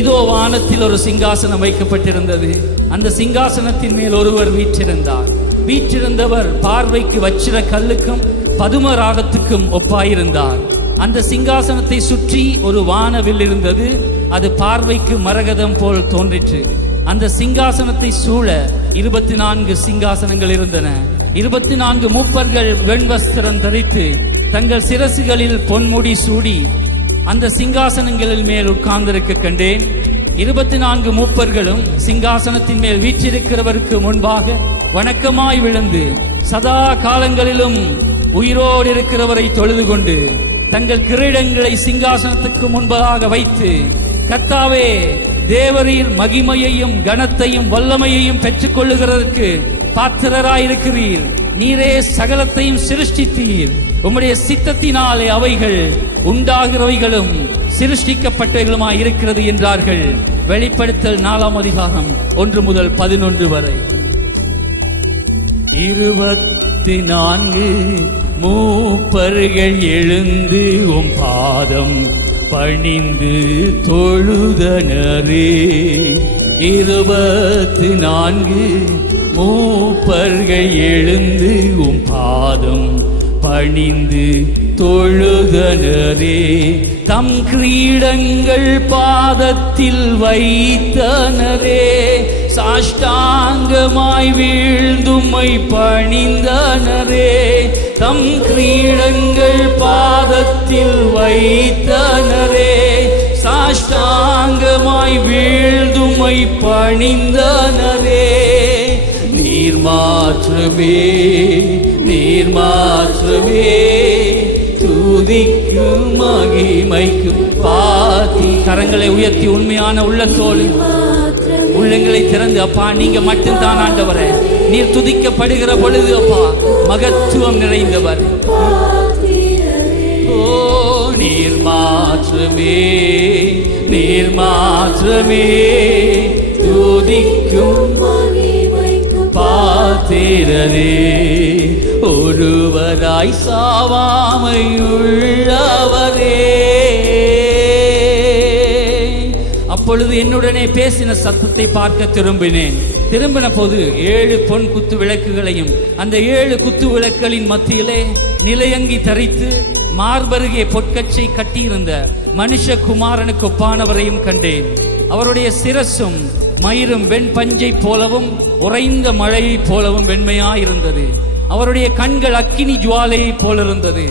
இதோ வானத்தில் ஒரு சிங்காசனம் வைக்கப்பட்டிருந்தது. அந்த சிங்காசனத்தின் மேல் ஒருவர் வீற்றிருந்தார். வீற்றிருந்தவர் பார்வைக்கு வச்சிர கல்லுக்கும் பதும ராகத்துக்கும் ஒப்பாயிருந்தார். அந்த சிங்காசனத்தை சுற்றி ஒரு வானவில் இருந்தது. அது பார்வைக்கு மரகதம் போல் தோன்றிற்று. அந்த சிங்காசனத்தை சூழ 24 சிங்காசனங்கள் இருந்தன. 24 மூப்பர்கள் வெண்வஸ்திரம் தரித்து தங்கள் சிரசுகளில் பொன்முடி சூடி அந்த சிங்காசனங்களில் மேல் உட்கார்ந்திருக்க கண்டேன். 24 மூப்பர்களும் சிங்காசனத்தின் மேல் வீற்றிருக்கிறவருக்கு முன்பாக வணக்கமாய் விழுந்து சதா காலங்களிலும் உயிரோடு இருக்கிறவரை தொழுது கொண்டு தங்கள் கிரீடங்களை சிங்காசனத்துக்கு முன்பதாக வைத்து, கர்த்தாவே, தேவரீர் மகிமையையும் கனத்தையும் வல்லமையையும் பெற்றுக் கொள்ளுகிறதற்கு பாத்திரராயிருக்கிறீர். நீரே சகலத்தையும் சிருஷ்டித்தீர். உம்முடைய சித்தத்தினாலே அவைகள் உண்டாகிறவைகளும் சிருஷ்டிக்கப்பட்டவைகளுமாய் இருக்கிறது என்றார்கள். வெளிப்படுத்தல் 4ஆம் அதிகாரம் 1 முதல் 11 வரை. 24 மூப்பர்கள் எழுந்து உம் பாதம் பணிந்து தொழுதனரே. 24 மூப்பர்கள் எழுந்து உம் பாதம் பணிந்து தொழுதனரே. தம் கிரீடங்கள் பாதத்தில் வைத்தனரே. சாஷ்டாங்கமாய் வீழ்ந்தும்மை பணிந்தனரே. தம் கிரீடங்கள் பாதத்தில் வைத்தனரே. சாஷ்டாங்கமாய் வீழ்ந்தும்மை பணிந்தனரே. நீர் மாற்றமே நீர் மாற்றமே துதிக்கும் மகிமைக்கும் பாதி. கரங்களை உயர்த்தி உண்மையான உள்ளத்தோடு உள்ளங்களை திறந்து, அப்பா நீங்க மட்டும்தான் ஆண்டவரே. நீர் துதிக்கப்படுகிற பொழுது அப்பா மகத்துவம் நிறைந்தவர். ஓ நீர் மாற்றமே நீர் மாற்றமே துதிக்கும் பாத்திரரே. ஒருவராய் சாவாமை உள்ளவரே. அப்பொழுது என்னுடனே பேசின சத்தத்தை பார்க்க திரும்பினேன். திரும்பின போது 7 பொன் குத்து விளக்குகளையும் அந்த 7 குத்து விளக்குகளின் மத்தியிலே நிலையங்கி தரித்து மார்பருகே பொற்கச்சை கட்டியிருந்த மனுஷகுமாரனுக்கு ஒப்பானவரையும் கண்டேன். அவருடைய சிரசும் மயிரும் வெண்பஞ்சை போலவும் உறைந்த மழையை போலவும் வெண்மையாயிருந்தது. அவருடைய கண்கள் அக்கினி ஜுவாலையை போலிருந்தது.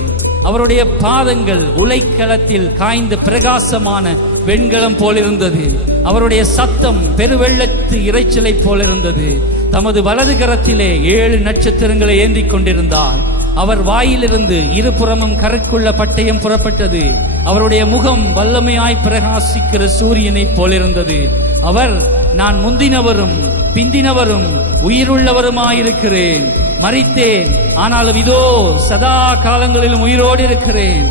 அவருடைய பாதங்கள் உலைக்களத்தில் காய்ந்த பிரகாசமான வெண்கலம் போலிருந்தது. அவருடைய சத்தம் பெருவெள்ளத்து இரைச்சலை போலிருந்தது. தமது வலது கரத்திலே 7 நட்சத்திரங்களை ஏந்தி கொண்டிருந்தார். அவர் வாயிலிருந்து இருபுறமும் கரைக்குள்ள பட்டயம் புறப்பட்டது. அவருடைய முகம் வல்லமையாய் பிரகாசிக்கிற சூரியனைப் போலிருந்தது. அவர், நான் முந்தினவரும் பிந்தினவரும் உயிருள்ளவருமாயிருக்கிறேன். மரித்தேன், ஆனாலும் இதோ சதா காலங்களிலும் உயிரோடு இருக்கிறேன்.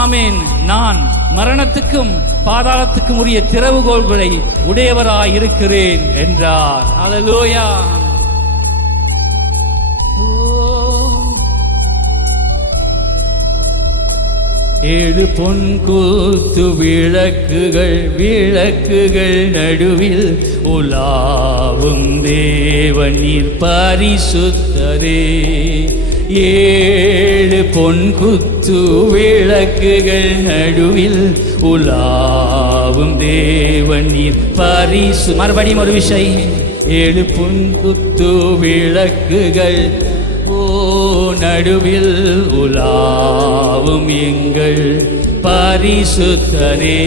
ஆமேன். நான் மரணத்துக்கும் பாதாளத்துக்கும் உரிய திறவுகோள்களை உடையவராயிருக்கிறேன் என்றார். ஹல்லேலூயா. 7 பொன் கூத்து விளக்குகள் நடுவில் உலாவும் தேவன் நீர் பரிசுத்தரே. 7 பொன் குத்து விளக்குகள் நடுவில் உலாவும் உலாவும் தேவன் நீர் மறுபடியும் ஒரு விஷயம். 7 பொன்குத்து விளக்குகள் நடுவில் உலாவும் எங்கள் பரிசுத்தரே.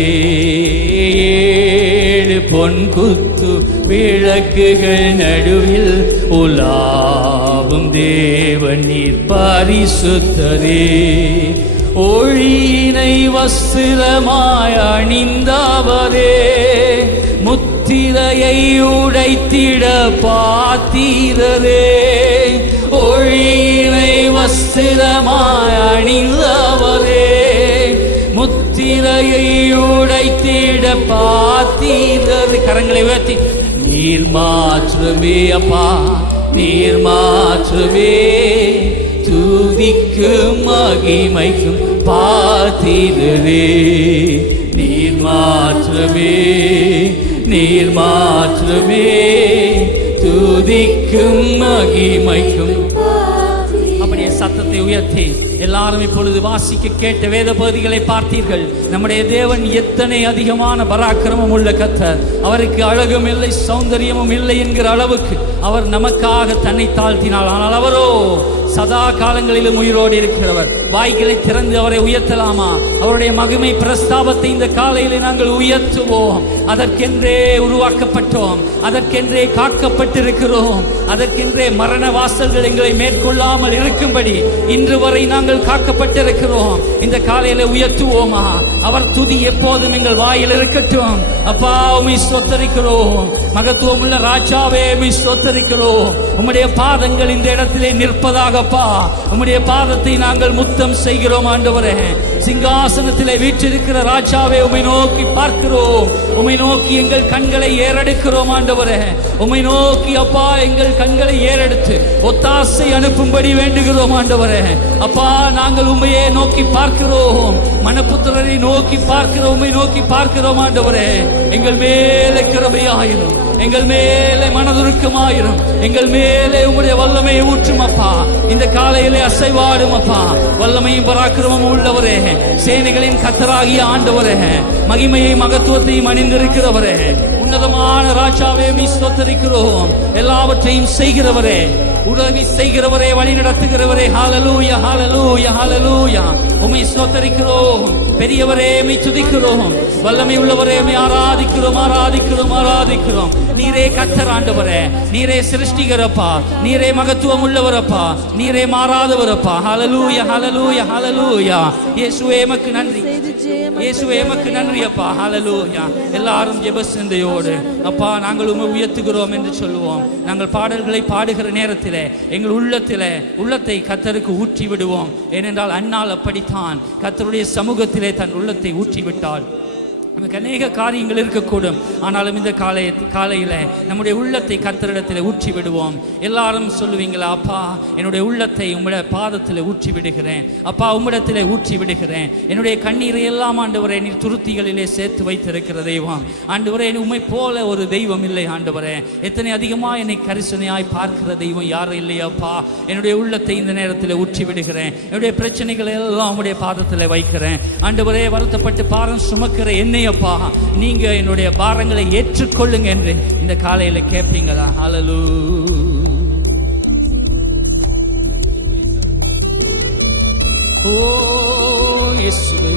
7 பொன்குத்து விளக்குகள் நடுவில் உலாவும் தேவன் நீர் பரிசுத்தரே. ஒளியினை வஸ்திரமாய் அணிந்தவரே, முத்திரையை உடைத்திட பாத்திரரே. ஒளியினை வஸ்திரமாய் அணிந்தவரே, முத்திரையை உடைத்திட பாத்திரரே. கரங்களை உயர்த்தி நீர் மாற்றுமே அப்பா, நீர் மாற்றுமே, துதிக்கும் மகிமைக்கும் பாத்திரரே. நீர் மாற்றுமே, நீர் மாற்றுமே, துதிக்கும் மகிமைக்கும். அப்படியே சத்தத்தை உயர்த்தி எல்லாரும் இப்பொழுது வாசிக்க கேட்ட வேத பகுதிகளை பார்த்தீர்கள். நம்முடைய தேவன் எத்தனை அதிகமான பராக்கிரமம் உள்ள கர்த்தர். அவருக்கு அழகும் இல்லை, சௌந்தரியமும் இல்லை என்கிற அளவுக்கு அவர் நமக்காக தன்னை தாழ்த்தினார். ஆனால் அவரோ சதா காலங்களிலும் உயிரோடு இருக்கிறவர். வாய்களை திறந்து அவரை உயர்த்தலாமா? அவருடைய மகிமை பிரஸ்தாபத்தை இந்த காலையிலே நாங்கள் உயர்த்துவோம். அதற்கென்றே உருவாக்கப்பட்டோம், அதற்கென்றே காக்கப்பட்டிருக்கிறோம், அதற்கென்றே மரண வாசல்கள் எங்களை மேற்கொள்ளாமல் இருக்கும்படி இன்று வரை நாங்கள் காக்கப்பட்டிருக்கிறோம். இந்த காலையில உயர்த்துவோமா? அவர் துதி எப்போதும் எங்கள் வாயில் இருக்கட்டும். அப்பா உம்மை ஸ்தோத்தரிக்கிறோம், மகத்துவம் உள்ள ராஜாவே உம்மை ஸ்தோத்தரிக்கிறோம். உம்முடைய பாதங்கள் இந்த இடத்திலே நிற்பதாகப்பா, உம்முடைய பாதத்தை நாங்கள் முத்தம் செய்கிறோம் ஆண்டவரே. சிங்காசனத்திலே வீற்றிருக்கிற ராஜாவே உம்மை நோக்கி பார்க்கிறோம், உம்மை நோக்கி எங்கள் கண்களை ஏறெடுக்கிறோம் ஆண்டவரே. உம்மை நோக்கி அப்பா எங்கள் கண்களை ஏறெடுத்து ஒத்தாசை அனுப்பும்படி வேண்டுகிறோம் ஆண்டவரே. அப்பா நாங்கள் உம்மையே நோக்கி பார்க்கிறோம், மனப்புத்திரரை நோக்கி பார்க்கிறோம், உம்மை நோக்கி பார்க்கிறோம் ஆண்டவரே. எங்கள் மேலே கிருபையாயிரும், எங்கள் மேலே மனதுருக்கமாயிரும், எங்கள் மேலே உம்முடைய வல்லமையை ஊற்றும் அப்பா. இந்த காலையிலே அசைவாடும் அப்பா, வல்லமையும் பராக்கிரமும் உள்ளவரே, சேனைகளின் கர்த்தராகிய ஆண்டவரே, மகிமையை மகத்துவத்தையும் அணிந்திருக்கிறவரே, உன்னதமான ராஜாவே உம்மை ஸ்தோத்திரிக்கிறோம். எல்லாவற்றையும் செய்கிறவரே, உதவி செய்கிறவரே, வழி நடத்துகிறவரே, ஹalleluya ஹalleluya ஹalleluya. உம்மை ஸ்தோத்திரிக்கிறோம். பெரியவரே உம்மை துதிக்கிறோம். வல்லமை உள்ளவரே உம்மை ஆராதிக்கிறோம் ஆராதிக்கிறோம் ஆராதிக்கிறோம். நீரே கர்த்தர் ஆண்டவரே, நீரே சிருஷ்டிகரப்பா, நீரே மகத்துவம் உள்ளவரப்பா, நீரே மாறாதவரப்பா. ஹalleluya ஹalleluya ஹalleluya. இயேசுவே உமக்கு நன்றி, இயேசுவே உமக்கு நன்றி அப்பா. ஹalleluya. எல்லாரும் ஜெப சிந்தையோடு அப்பா நாங்கள் உம்மை உயர்த்துகிறோம் என்று சொல்லுவோம். நாங்கள் பாடல்களை பாடுகிற நேரத்திலே எங்கள் உள்ளத்தை கர்த்தருக்கு ஊற்றி விடுவோம். ஏனென்றால் அன்னாள் அப்படித்தான் கர்த்தருடைய சமூகத்திலே தன் உள்ளத்தை ஊற்றி விட்டாள். நமக்கு அநேக காரியங்கள் இருக்கக்கூடும், ஆனாலும் இந்த காலையில் நம்முடைய உள்ளத்தை கர்த்தரிடத்தில் ஊற்றி விடுவோம். எல்லாரும் சொல்லுவீங்களா? அப்பா என்னுடைய உள்ளத்தை உம்முடைய பாதத்தில் ஊற்றி விடுகிறேன் அப்பா, உம்மிடத்தில் ஊற்றி விடுகிறேன். என்னுடைய கண்ணீரை எல்லாம் ஆண்டவரே நீர் துருத்திகளிலே சேர்த்து வைத்திருக்கிற தெய்வம் ஆண்டவரே. உம்மை போல ஒரு தெய்வம் இல்லை ஆண்டவரே. எத்தனை அதிகமாக என்னை கரிசனையாய் பார்க்கிற தெய்வம் யாரும் இல்லையாப்பா. என்னுடைய உள்ளத்தை இந்த நேரத்தில் ஊற்றி விடுகிறேன். என்னுடைய பிரச்சனைகளை எல்லாம் உம்முடைய பாதத்தில் வைக்கிறேன் ஆண்டவரே. வருத்தப்பட்டு பாரம் சுமக்கிற என்னை அப்பா, நீங்க என்னுடைய பாரங்களை ஏற்றுக்கொள்ளுங்க என்று இந்த காலையில கேட்பீங்களா? ஹalleluya. ஓ இயேசுவே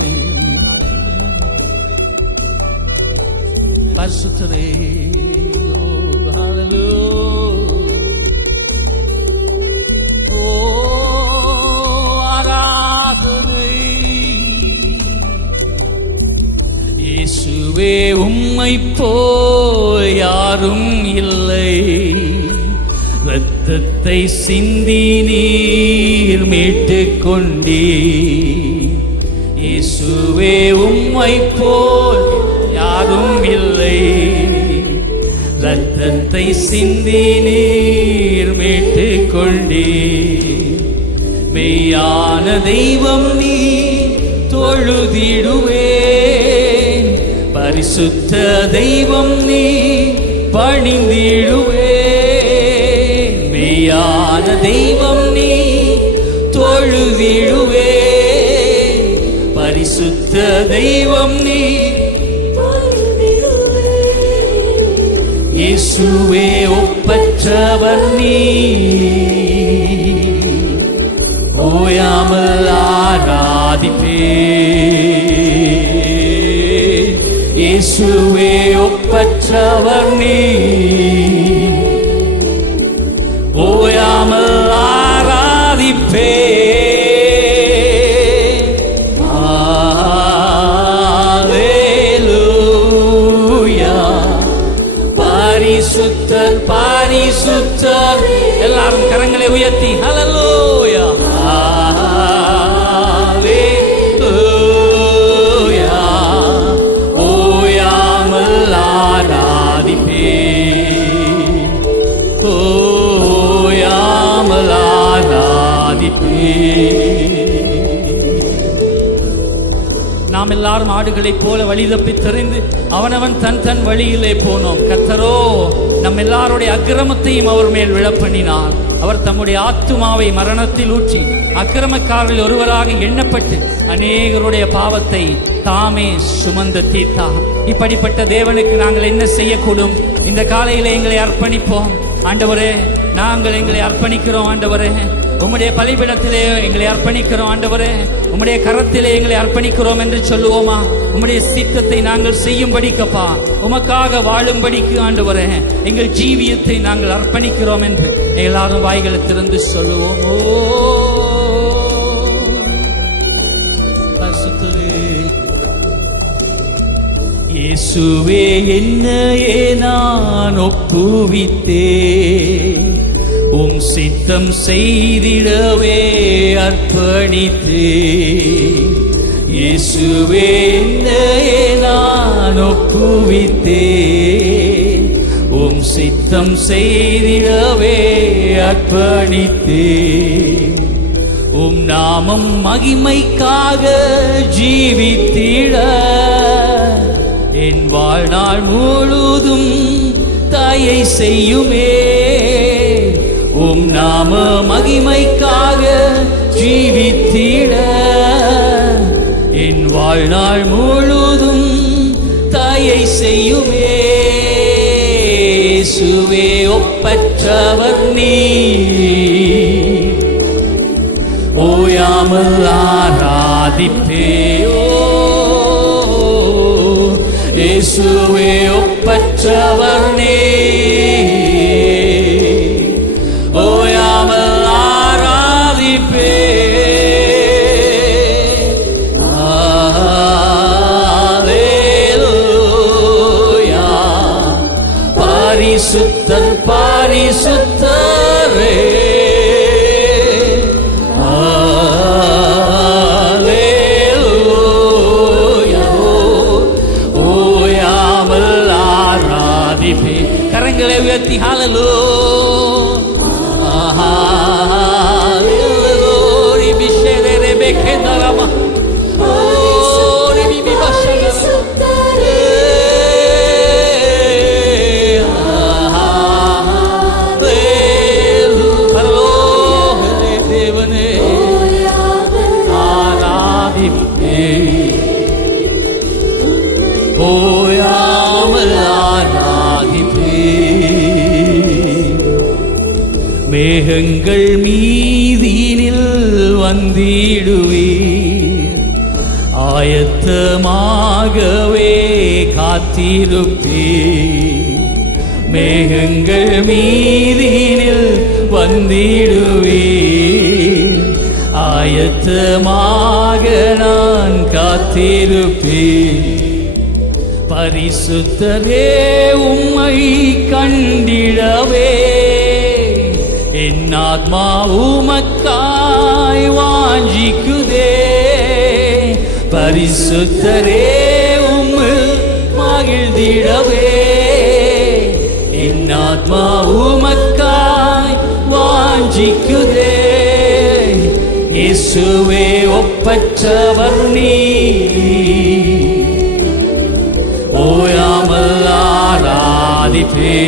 பரிசுத்தரே, ஓ ஹalleluya. ஓ ஆராதனை இயேசுவே, உம்மை போல் யாரும் இல்லை. இரத்தத்தை சிந்தி நீர் மீட்டுக் கொண்டீர். இயேசுவே, உம்மை போல் யாரும் இல்லை. இரத்தத்தை சிந்தி நீர் மீட்டுக் கொண்டீர். மெய்யான தெய்வம் நீ தொழுதிடுவே, பரிசுத்த தெய்வம் நீ பணிந்திடுவே. மெய்யான தெய்வம் நீ தொழுதிடுவே, பரிசுத்த தெய்வம் நீ இயேசுவே ஒப்பற்றவர் நீ, ஓயாமல் ஆராதிப்பே. இயேசுவே ஒப்பற்றவர் நீ, ஓயாமல் ஆராதிப்பே. பரிசுத்தர் பரிசுத்தர். எல்லாரும் கரங்களை உயர்த்தி ஹல்லேலூயா ஹல்லேலூயா. ஓயாமல் ஆராதிப்பே, ஓயாமல் ஆராதிப்பே. நாம் எல்லாரும் ஆடுகளைப் போல வழி தப்பி தெரிந்து அவனவன் தன் தன் வழியிலே போனோம். கர்த்தரோ நம் எல்லாருடைய அக்கிரமத்தையும் அவர் மேல் விழப்பண்ணினார். அவர் தம்முடைய ஆத்துமாவை மரணத்தில் ஊற்றி அக்கிரமக்காரரில் ஒருவராக எண்ணப்பட்டு அநேகருடைய பாவத்தை தாமே சுமந்து தீர்த்தார். இப்படிப்பட்ட தேவனுக்கு நாங்கள் என்ன செய்யக்கூடும்? இந்த காலையிலே எங்களை அர்ப்பணிப்போம். ஆண்டவரே, நாங்கள் எங்களை அர்ப்பணிக்கிறோம். ஆண்டவரே, உம்முடைய பலிபீடத்திலே எங்களை அர்ப்பணிக்கிறோம். ஆண்டவரே, உம்முடைய கரத்திலே எங்களை அர்ப்பணிக்கிறோம் என்று சொல்லுவோமா? உம்முடைய சித்தத்தை நாங்கள் செய்யும்படிக்கப்பா, உமக்காக வாழும்படிக்கு ஆண்டவரே எங்கள் ஜீவியத்தை நாங்கள் அர்ப்பணிக்கிறோம் என்று எல்லாரும் வாய்களை திறந்து சொல்லுவோம். ஓ பரிசுத்தரே, இயேசுவே என்னையே நான் ஒப்புவித்தேன், உம் சித்தம் செய்திடவே அர்ப்பணித்தேன். இயேசுவே என்னையே நான் ஒப்புவித்தேன், உம் சித்தம் செய்திடவே அர்ப்பணித்தேன். உம் நாமம் மகிமைக்காக ஜீவித்திட என் வாழ்நாள் முழுதும் தயை செய்யுமே. உம் நாம மகிமைக்காக ஜீவித்திட என் வாழ்நாள் முழுதும் தயை செய்யுமே. இயேசுவே ஒப்பற்றவர் நீ, ஓயாமல் ஆராதிப்பே. இயேசுவே ஒப்பற்றவர் நீ, ஓயாமல் ஆராதிப்பே. ஹல்லேலூயா. பரிசுத்தர் பரிசுத்தரே, கரங்களை உயர்த்தி தேவனே ஆராதிப்பே, ஓயாமல் ஆராதிப்பே. மேகங்கள் மீதினில் வந்திடுவீர், ஆயத்தமாகவே காத்திருப்பீர். மேகங்கள் மீதினில் வந்திடுவீர், ஆயத்தமாக நான் காத்திருப்பேன். பரிசுத்தரே உம்மை கண்டிடவே என் ஆத்மா உமக்காய் வாஞ்சிக்குதே. பரிசுத்தரே உம்மில் மகிழ்ந்திடவே என் ஆத்மா உமக்காய் வாஞ்சிக்குதே. இயேசுவே ஒப்பற்றவர் நீ, ஓயாமல் ஆராதிப்பே.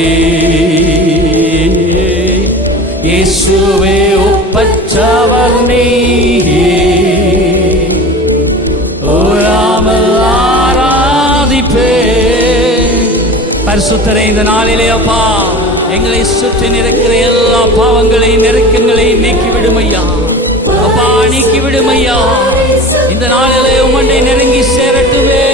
இயேசுவே ஒப்பற்றவர் நீ, ஓயாமல் ஆராதிப்பே. பரிசுத்தரே, இந்த நாளிலே அப்பா எங்களை சுற்றி இருக்கிற எல்லா பாவங்களையும் நெருக்கங்களையும் நீக்கிவிடும் ஐயா. அப்பா நீக்கிவிடும் ஐயா. இந்த நாளிலே உமண்டை நெருங்கி சேரட்டுமே.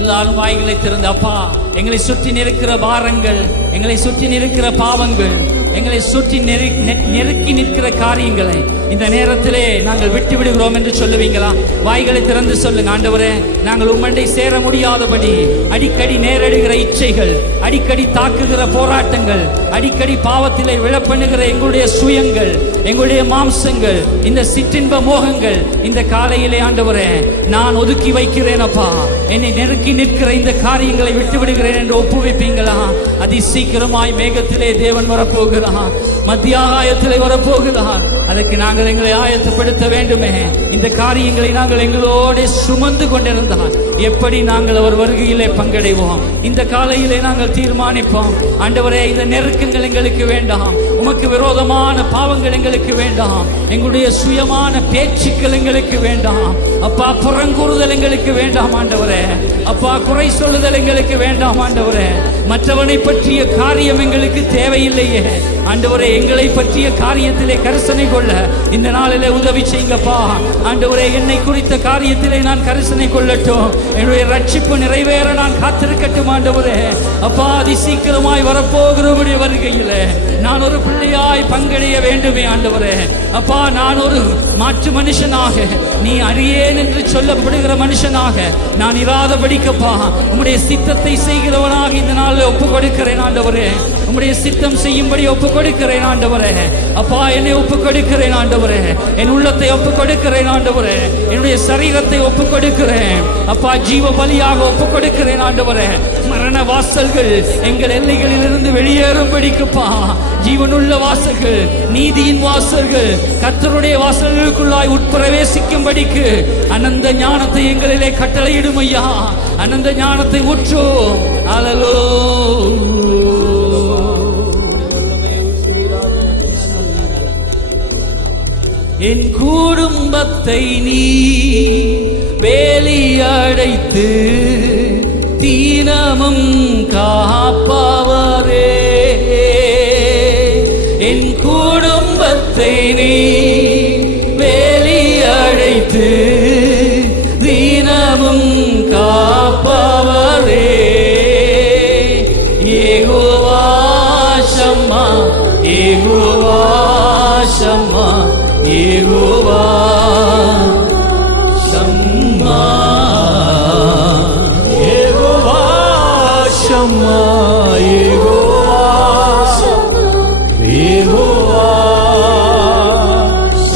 எல்லாரும் வாய்களை திறந்து, அப்பா எங்களை சுற்றி நிற்கிற பாரங்கள், எங்களை சுற்றி நிற்கிற பாவங்கள், எங்களை சுற்றி நெருக்கி நிற்கிற காரியங்களை இந்த நேரத்திலே நாங்கள் விட்டு விடுகிறோம் என்று சொல்லுவீங்களா? வாய்களை திறந்து சொல்லுங்க. ஆண்டவரே, நாங்கள் உம்மண்டை சேர முடியாதபடி அடிக்கடி நேரிடுகிற இச்சைகள், அடிக்கடி தாக்குகிற போராட்டங்கள், அடிக்கடி பாவத்திலே விழப்பண்ணுகிற எங்களுடைய சுயங்கள், எங்களுடைய மாம்சங்கள், இந்த சிற்றின்ப மோகங்கள் இந்த காலையிலே ஆண்டவரே நான் ஒதுக்கி வைக்கிறேன் அப்பா. என்னை நெருக்கி நிற்கிற இந்த காரியங்களை விட்டு விடுகிறேன் என்று ஒப்புவிப்பீங்களா? அதி சீக்கிரமாய் மேகத்திலே தேவன் வரப்போகிறார், மத்திய ஆகாயத்திலே வரப்போகிறார். அதற்கு நாங்கள் எங்களை ஆயத்தப்படுத்த வேண்டுமே. இந்த காரியங்களை நாங்கள் எங்களோட சுமந்து கொண்டிருந்தால் எப்படி நாங்கள் அவர் வருகையிலே பங்கடைவோம்? இந்த காலையிலே நாங்கள் தீர்மானிப்போம். ஆண்டவரே, இந்த நெருக்கங்கள் எங்களுக்கு வேண்டாம், உமக்கு விரோதமான பாவங்கள் எங்களுக்கு வேண்டாம், எங்களுடைய சுயமான பேச்சுக்கள் எங்களுக்கு வேண்டாம் அப்பா, புறங்கூறுதல் எங்களுக்கு வேண்டாம் ஆண்டவரே. அப்பா, குறை சொல்லுதல் எங்களுக்கு வேண்டாம் ஆண்டவரே. மற்றவனை பற்றிய காரியம் எங்களுக்கு தேவையில்லையே ஆண்டவரே. எங்களை பற்றிய காரியத்திலே கரிசனை கொள்ள இந்த நாளிலே உதவி செய்யுங்கப்பா ஆண்டவரே. என்னை குறித்த காரியத்திலே நான் கரிசனை கொள்ளட்டும், என்னுடைய ரட்சிப்பு நிறைவேற நான் காத்திருக்கட்டும் ஆண்டவரே. அப்பா, அதி சீக்கிரமாய் வரப்போகிறவருடைய வருகையிலே நான் ஒரு பிள்ளையாய் பங்கடைய வேண்டுமே ஆண்டவரே. அப்பா, நான் ஒரு மாற்று மனுஷனாக, நீ அறியேன் என்று சொல்லப்படுகிற மனுஷனாக நான் இராதபடிக்கப்பா உம்முடைய சித்தத்தை செய்கிறவனாக இந்த நாளில் ஒப்பு கொடுக்கிறேன் ஆண்டவரே. உம்முடைய சித்தம் செய்யும்படி ஒப்பு கொடுக்கிறேன் ஆண்டவரே. அப்பா, என்னை ஒப்பு கொடுக்கிறேன் ஆண்டவரே. என் உள்ளத்தை ஒப்பு கொடுக்கிறேன் ஆண்டவரே. என்னுடைய சரீரத்தை ஒப்பு கொடுக்கிறேன் அப்பா, ஜீவ பலியாக ஒப்பு கொடுக்கிறேன் ஆண்டவரே. மரண வாசல்கள் எங்கள் எல்லைகளில் இருந்து வெளியேறும்படிக்குப்பா, ஜீவனுள்ள வாசல்கள், நீதியின் வாசல்கள், கர்த்தருடைய வாசல்களுக்குள்ளாய் உட்பிரவேசிக்கும்படிக்கு அனந்த ஞானத்தை எங்களிலே கட்டளையிடும் ஐயா. அனந்த ஞானத்தை ஊற்றோ. அல்லேலூயா. என் குடும்பத்தை நீ வேலியடைத்து தீனமும் காப்பவரே. என் குடும்பத்தை நீ வேலியடைத்து தீனமும் காப்பவரே. யெகோவா ஷம்மா, யெகோவா ஷம்மா, யெகோவா ஷம்மா, யெகோவா ஷம்மா, யெகோவா யெகோவா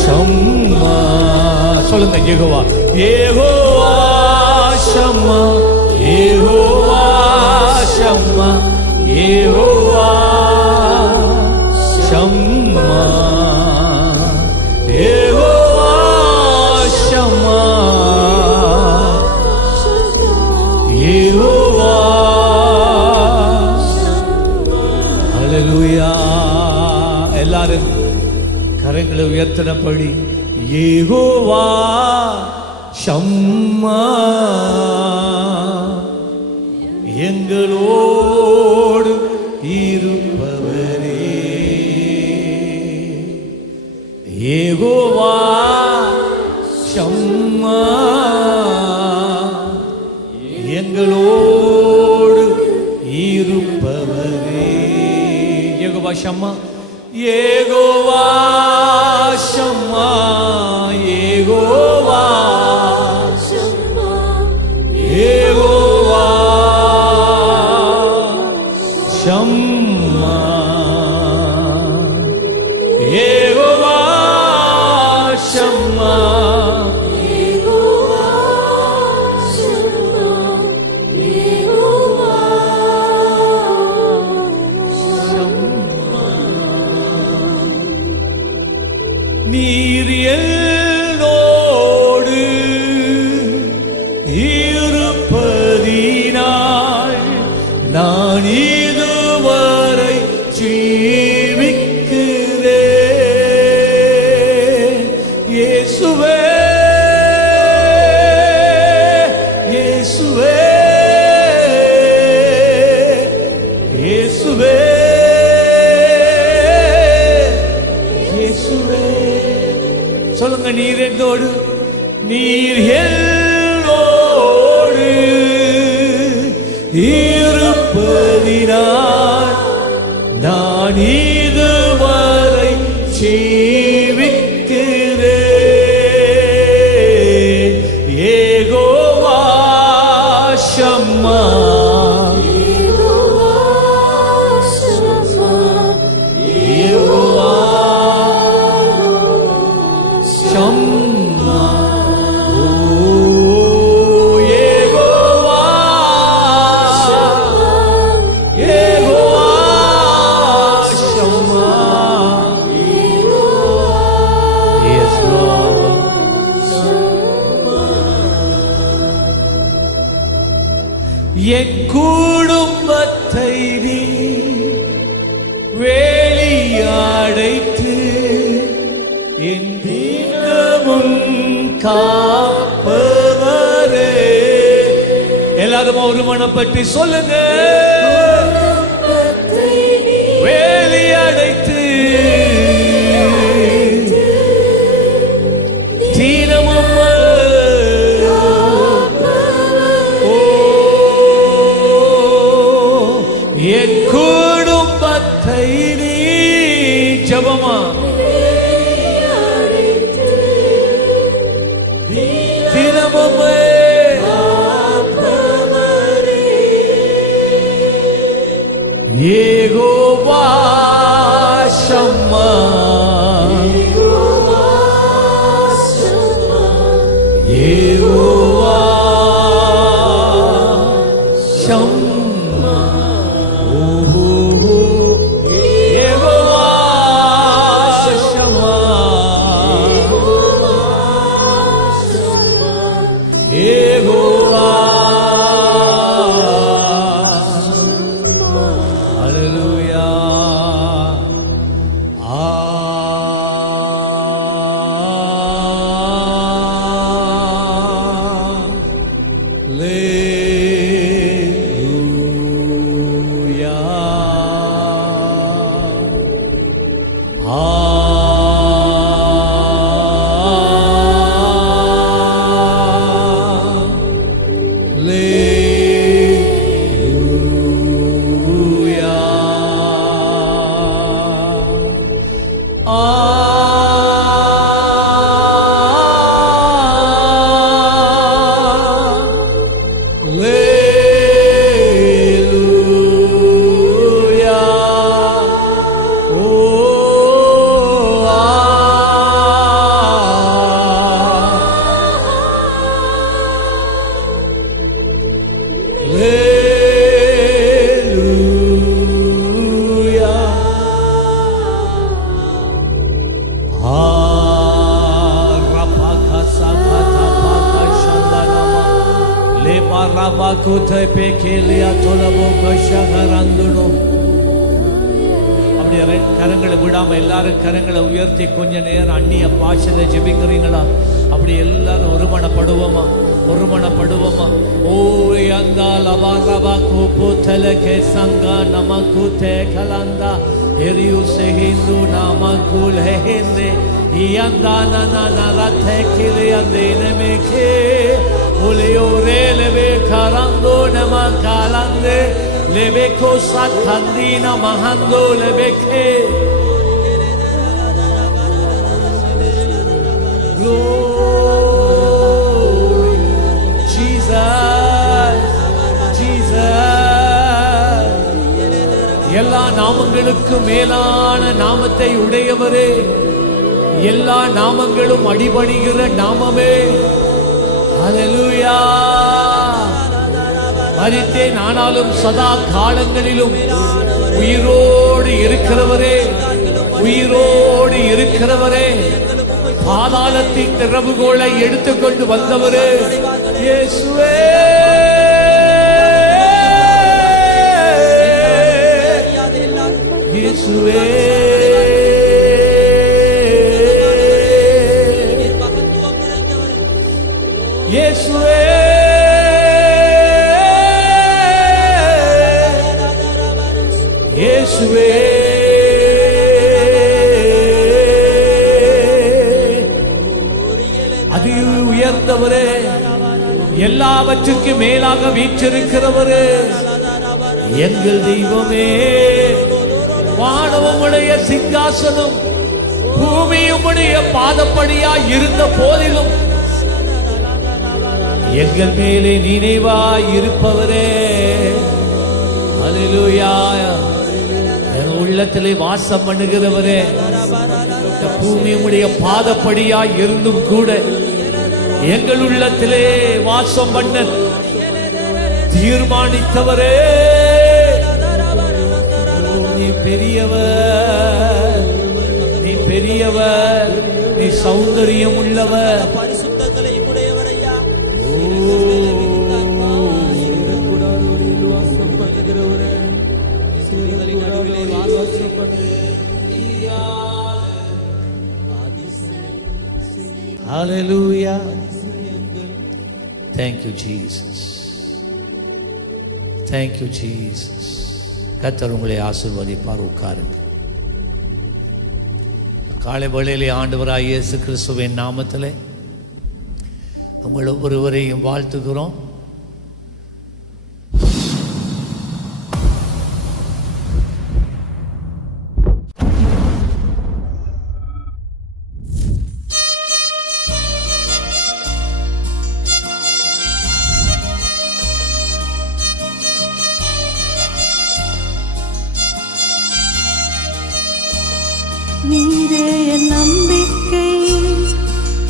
ஷம்மா. சொல்லுங்க, யெகோவா, யெகோவா ஷம்மா, யெகோவா ஷம்மா, யெகோவா ஷம்மா, யெகோவா ஷம்மா, யெகோவா. ஹல்லேலூயா. எல்லாரும் கரங்களை உயர்த்தினபடி யெகோவா ஷம்மா, எங்களோடு இருப்பவரே. யெகோவா ஷம்மா, எங்களோடு இருப்பவரே. யெகோவா ஷம்மா, யெகோவா ஷம்மா, யெகோவா யெகோவா ஷம்மா, யெகோவா ஷம்மா, இருப்பதினால் நான் இதுவரை ஜீவிக்கிறேன். யெகோவா ஷம்மா, யெகோவா ஷம்மா, ஓ யெகோவா, யெகோவா ஷம்மா. Yes, Lord. என் குடும்பத்தை நீ வேலியடைத்து என் தினமும் காப்பவரே. எல்லாரும் ஒரு மனப்பட்டு சொல்லுங்க. வேலியடைத்து தினமும் என் குடும்பத்தை நீ ஜபமா தினமும் யெகோவா ஷம்மா, யெகோவா ஷம்மா, ஓஹோ யெகோவா ஷம்மா, யெகோவா. ஹல்லேலூயா. அப்படியே கரங்களை விடாம எல்லாரும் கரங்களை உயர்த்தி கொஞ்ச நேரம் அந்நிய பாஷையில ஜெபிக்கிறீங்களா? அப்படி எல்லாரும் ஒருமனப்படுவோமா? ஒருமனப்படுவோமா? ஓ யந்தால வரவா கோபுதல கே சங்கா நமக்கு தே கலந்தா எரியு செஹிந்து நமக்குல் ஹெஹிந்தே யந்தானா நா ரதே கிலே அந்தேன மேகே ஒலியோரே லெவே கரந்தோ நம காலந்தே லெவே கோசா கந்தீனா மஹந்தோ லெபேகே. Glory, Jesus, Jesus. எல்லா நாமங்களுக்கு மேலான நாமத்தை உடையவரே, எல்லா நாமங்களும் அடிபணிகிற நாமமே. ஹல்லேலூயா. மரித்தேன் ஆனாலும் சதா காலங்களிலும் உயிரோடு இருக்கிறவரே, உயிரோடு இருக்கிறவரே, பாதாளத்தின் திறவுகோலை எடுத்துக்கொண்டு வந்தவரே இயேசுவே. இயேசுவே இயேசுவே இயேசுவே அதி உயர்ந்தவரே, எல்லாவற்றிற்கு மேலாக வீற்றிருக்கிறவரே, எங்கள் தெய்வமே, வானமுடைய சிங்காசனம் பூமியுடைய பாதப்படியாய் இருந்த போதிலும் எங்கள் மேலே நினைவாய் இருப்பவரே. அல்லேலூயா. என் உள்ளத்திலே வாசம் பண்ணுகிறவரே, பூமியுடைய பாதப்படியாய் இருந்தும் கூட எங்கள் உள்ளத்திலே வாசம் பண்ண தீர்மானித்தவரே, நீ பெரியவர், நீ பெரியவர், நீ சௌந்தரியம் உள்ளவர். பரிசுத்தங்களை உடையவரையா, Hallelujah. Thank you Jesus. Thank you Jesus. கர்த்தர் உங்களை ஆசீர்வதிப்பார். உட்காருங்க. காலை வேளையிலே ஆண்டவராகிய இயேசு கிறிஸ்துவின் நாமத்திலே உங்கள் ஒவ்வொருவரையும் வாழ்த்துகிறோம். நீரே என் நம்பிக்கை,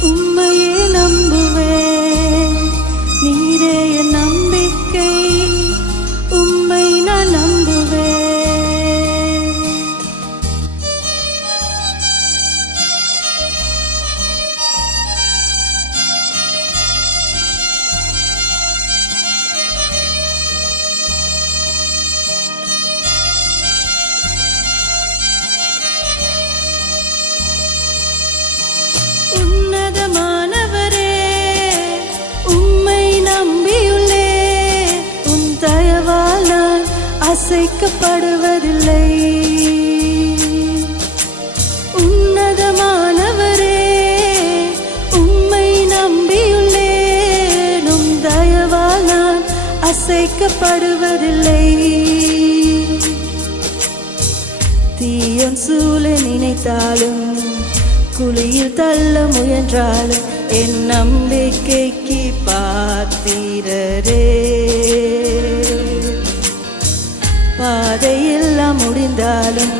உம்மையே நம்புவேன். நீரே என் நம்பிக்கை, உம்மை நான் நம்புவேன். உன்னதமானவரே, உம்மை நம்பியுள்ளே, உம் தயவால் நான் அசைக்கப்படுவதில்லை. உன்னதமானவரே, உம்மை நம்பியுள்ளே, உம் தயவால் நான் அசைக்கப்படுவதில்லை. தீயோன் சூழ நினைத்தாலும் குழியில் தள்ள முயன்றாலும் என் நம்பிக்கைக்கு பாத்திரரே. பாதையெல்லாம் முடிந்தாலும்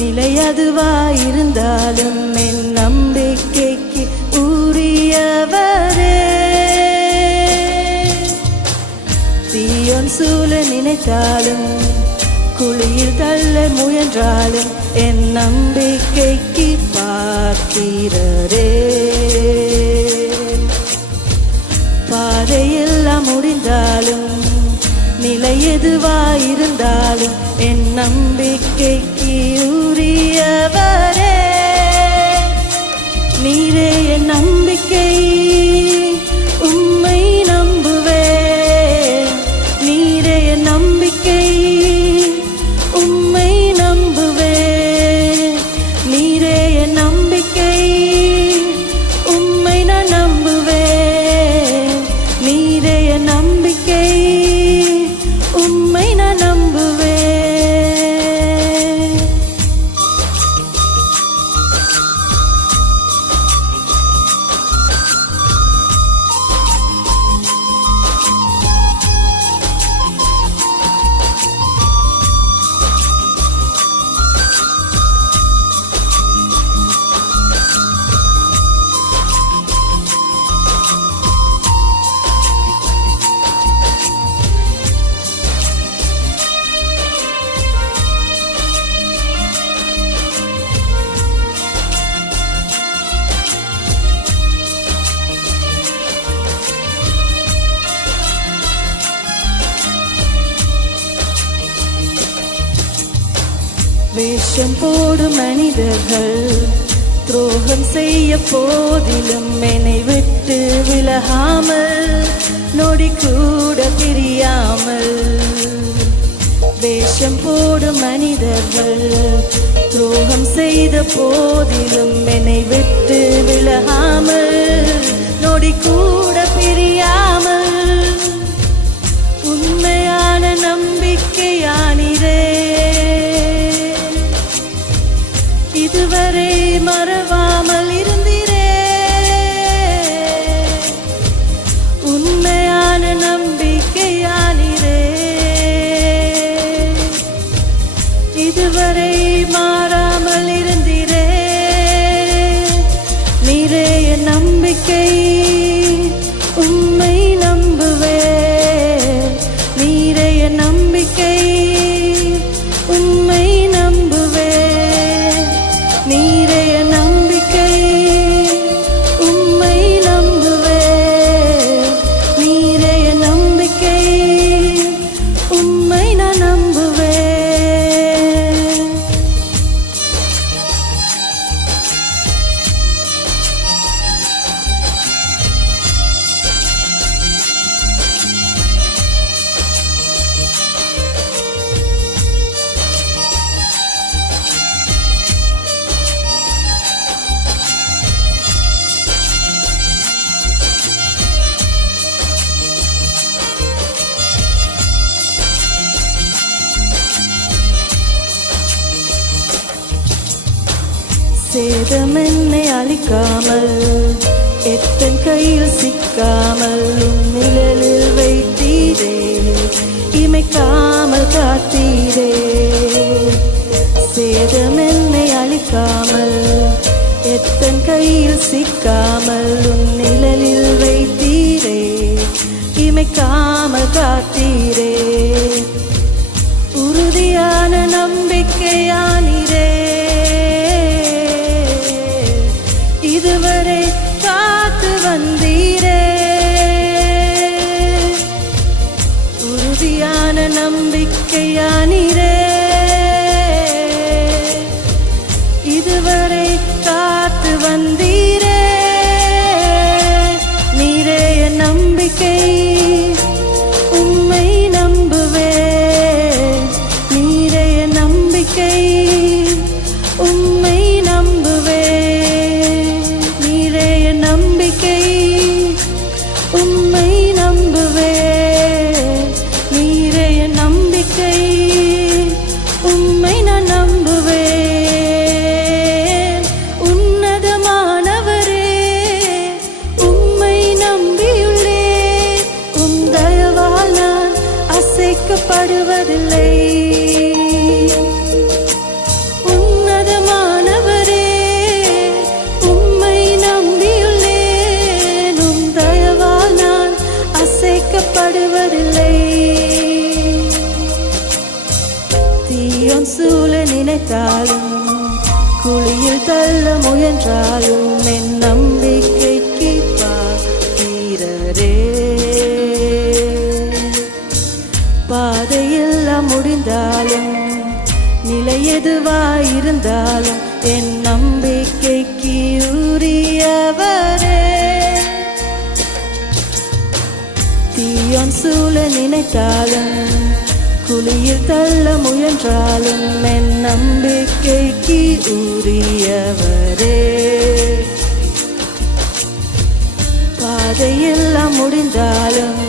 நிலையதுவாயிருந்தாலும் என் நம்பிக்கைக்கு உரியவரே. தீயோன் சூழ நினைத்தாலும் குழியில் தள்ள முயன்றாலும் என் நம்பிக்கைக்கு பாத்திரரே. பாதையெல்லாம் முடிந்தாலும் நிலை எதுவாயிருந்தாலும் என் நம்பிக்கைக்கு உரியவரே. நீரே என் நம்பிக்கை, உம்மை நம்புவேன். நீரே என் நம்பிக்கை, உம்மை நம்புவேன். நீரே என் நம்பிக்கை, உம்மை நான் நம்புவேன். நீரே என் நம்பிக்கை, உம்மை நான் நம்புவேன். வேஷம் போடும் மனிதர்கள் துரோகம் செய்ய போதிலும் என்னை விட்டு விலகாமல் நொடி கூட பிரியாமல். வேஷம் போடும் மனிதர்கள் துரோகம் செய்த போதிலும் என்னை விட்டு விலகாமல் நொடி கூட பிரியாமல். சேதம் என்னை அழிக்காமல் எத்தன் கையில் சிக்காமல் உன் நிழலில் வைத்தீரே இமைக்காமல் காத்தீரே சேதம் என்னை அழிக்காமல் எத்தன் கையில் சிக்காமல் உன் நிழலில் வைத்தீரே இமைக்காமல் காத்தீரே உறுதியான நம்பிக்கையானீரே இதுவரை காத்து வந்தீரே உறுதியான நம்பிக்கையானீரே இதுவரை காத்து வந்தீரே நீரே என் நம்பிக்கை உம்மை நம்புவே நீரே என் நம்பிக்கை உம்மை நம்புவே நீரே என் நம்பிக்கை உம்மை நம்புவே நீரே என் நம்பிக்கை உம்மை நான் நம்புவேன் உன்னதமானவரே உம்மை நம்பியுள்ளேன் உம் தயவால் நான் அசைக்கப்படுவதில்லை உன்னதமானவரே உம்மை நம்பியுள்ளேன் உம் தயவால் நான் அசைக்கப்படுவதில்லை தீயோன் சூழ நினைத்தாலும் குழியில் தள்ள முயன்றாலும் என் நம்பிக்கைக்கு பாரே பாதையெல்லாம் முடிந்தாலும் நிலை எதுவாயிருந்தாலும் என் நம்பிக்கைக்கு உரியவரே தீயோன் சூழ நினைத்தாலும் குழியில் தள்ள முயன்றாலும் என் நம்பிக்கைக்கு உரியவரே பாதையெல்லாம் முடிந்தாலும்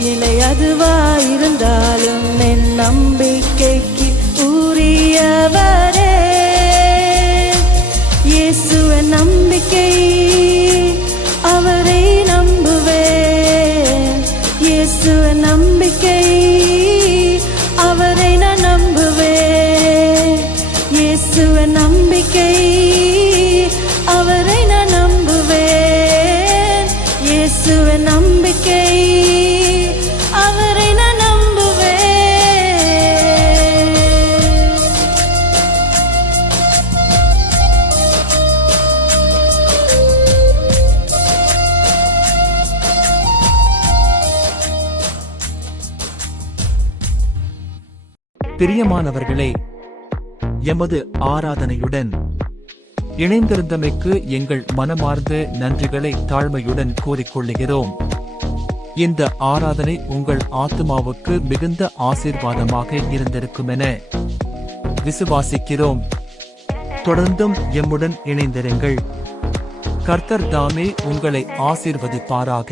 நிலை அதுவாயிருந்தாலும் என் நம்பிக்கைக்கு உரியவரே இயேசு என் நம்பிக்கை அவரை நம்புவேன் இயேசு என் நம்பிக்கை அவரை நான் நம்புவேன் இயேசு என் நம்பிக்கை அவரை நான் நம்புவேன் இயேசு என் நம்பிக்கை அவரை நான் நம்புவேன் பிரியமானவர்களே, எமது ஆராதனையுடன் இணைந்திருந்தமைக்கு எங்கள் மனமார்ந்த நன்றிகளை தாழ்மையுடன் கூறிக்கொள்ளுகிறோம். இந்த ஆராதனை உங்கள் ஆத்துமாவுக்கு மிகுந்த ஆசீர்வாதமாக இருந்திருக்குமென விசுவாசிக்கிறோம். தொடர்ந்தும் எம்முடன் இணைந்திருங்கள். கர்த்தர் தாமே உங்களை ஆசீர்வதிப்பாராக.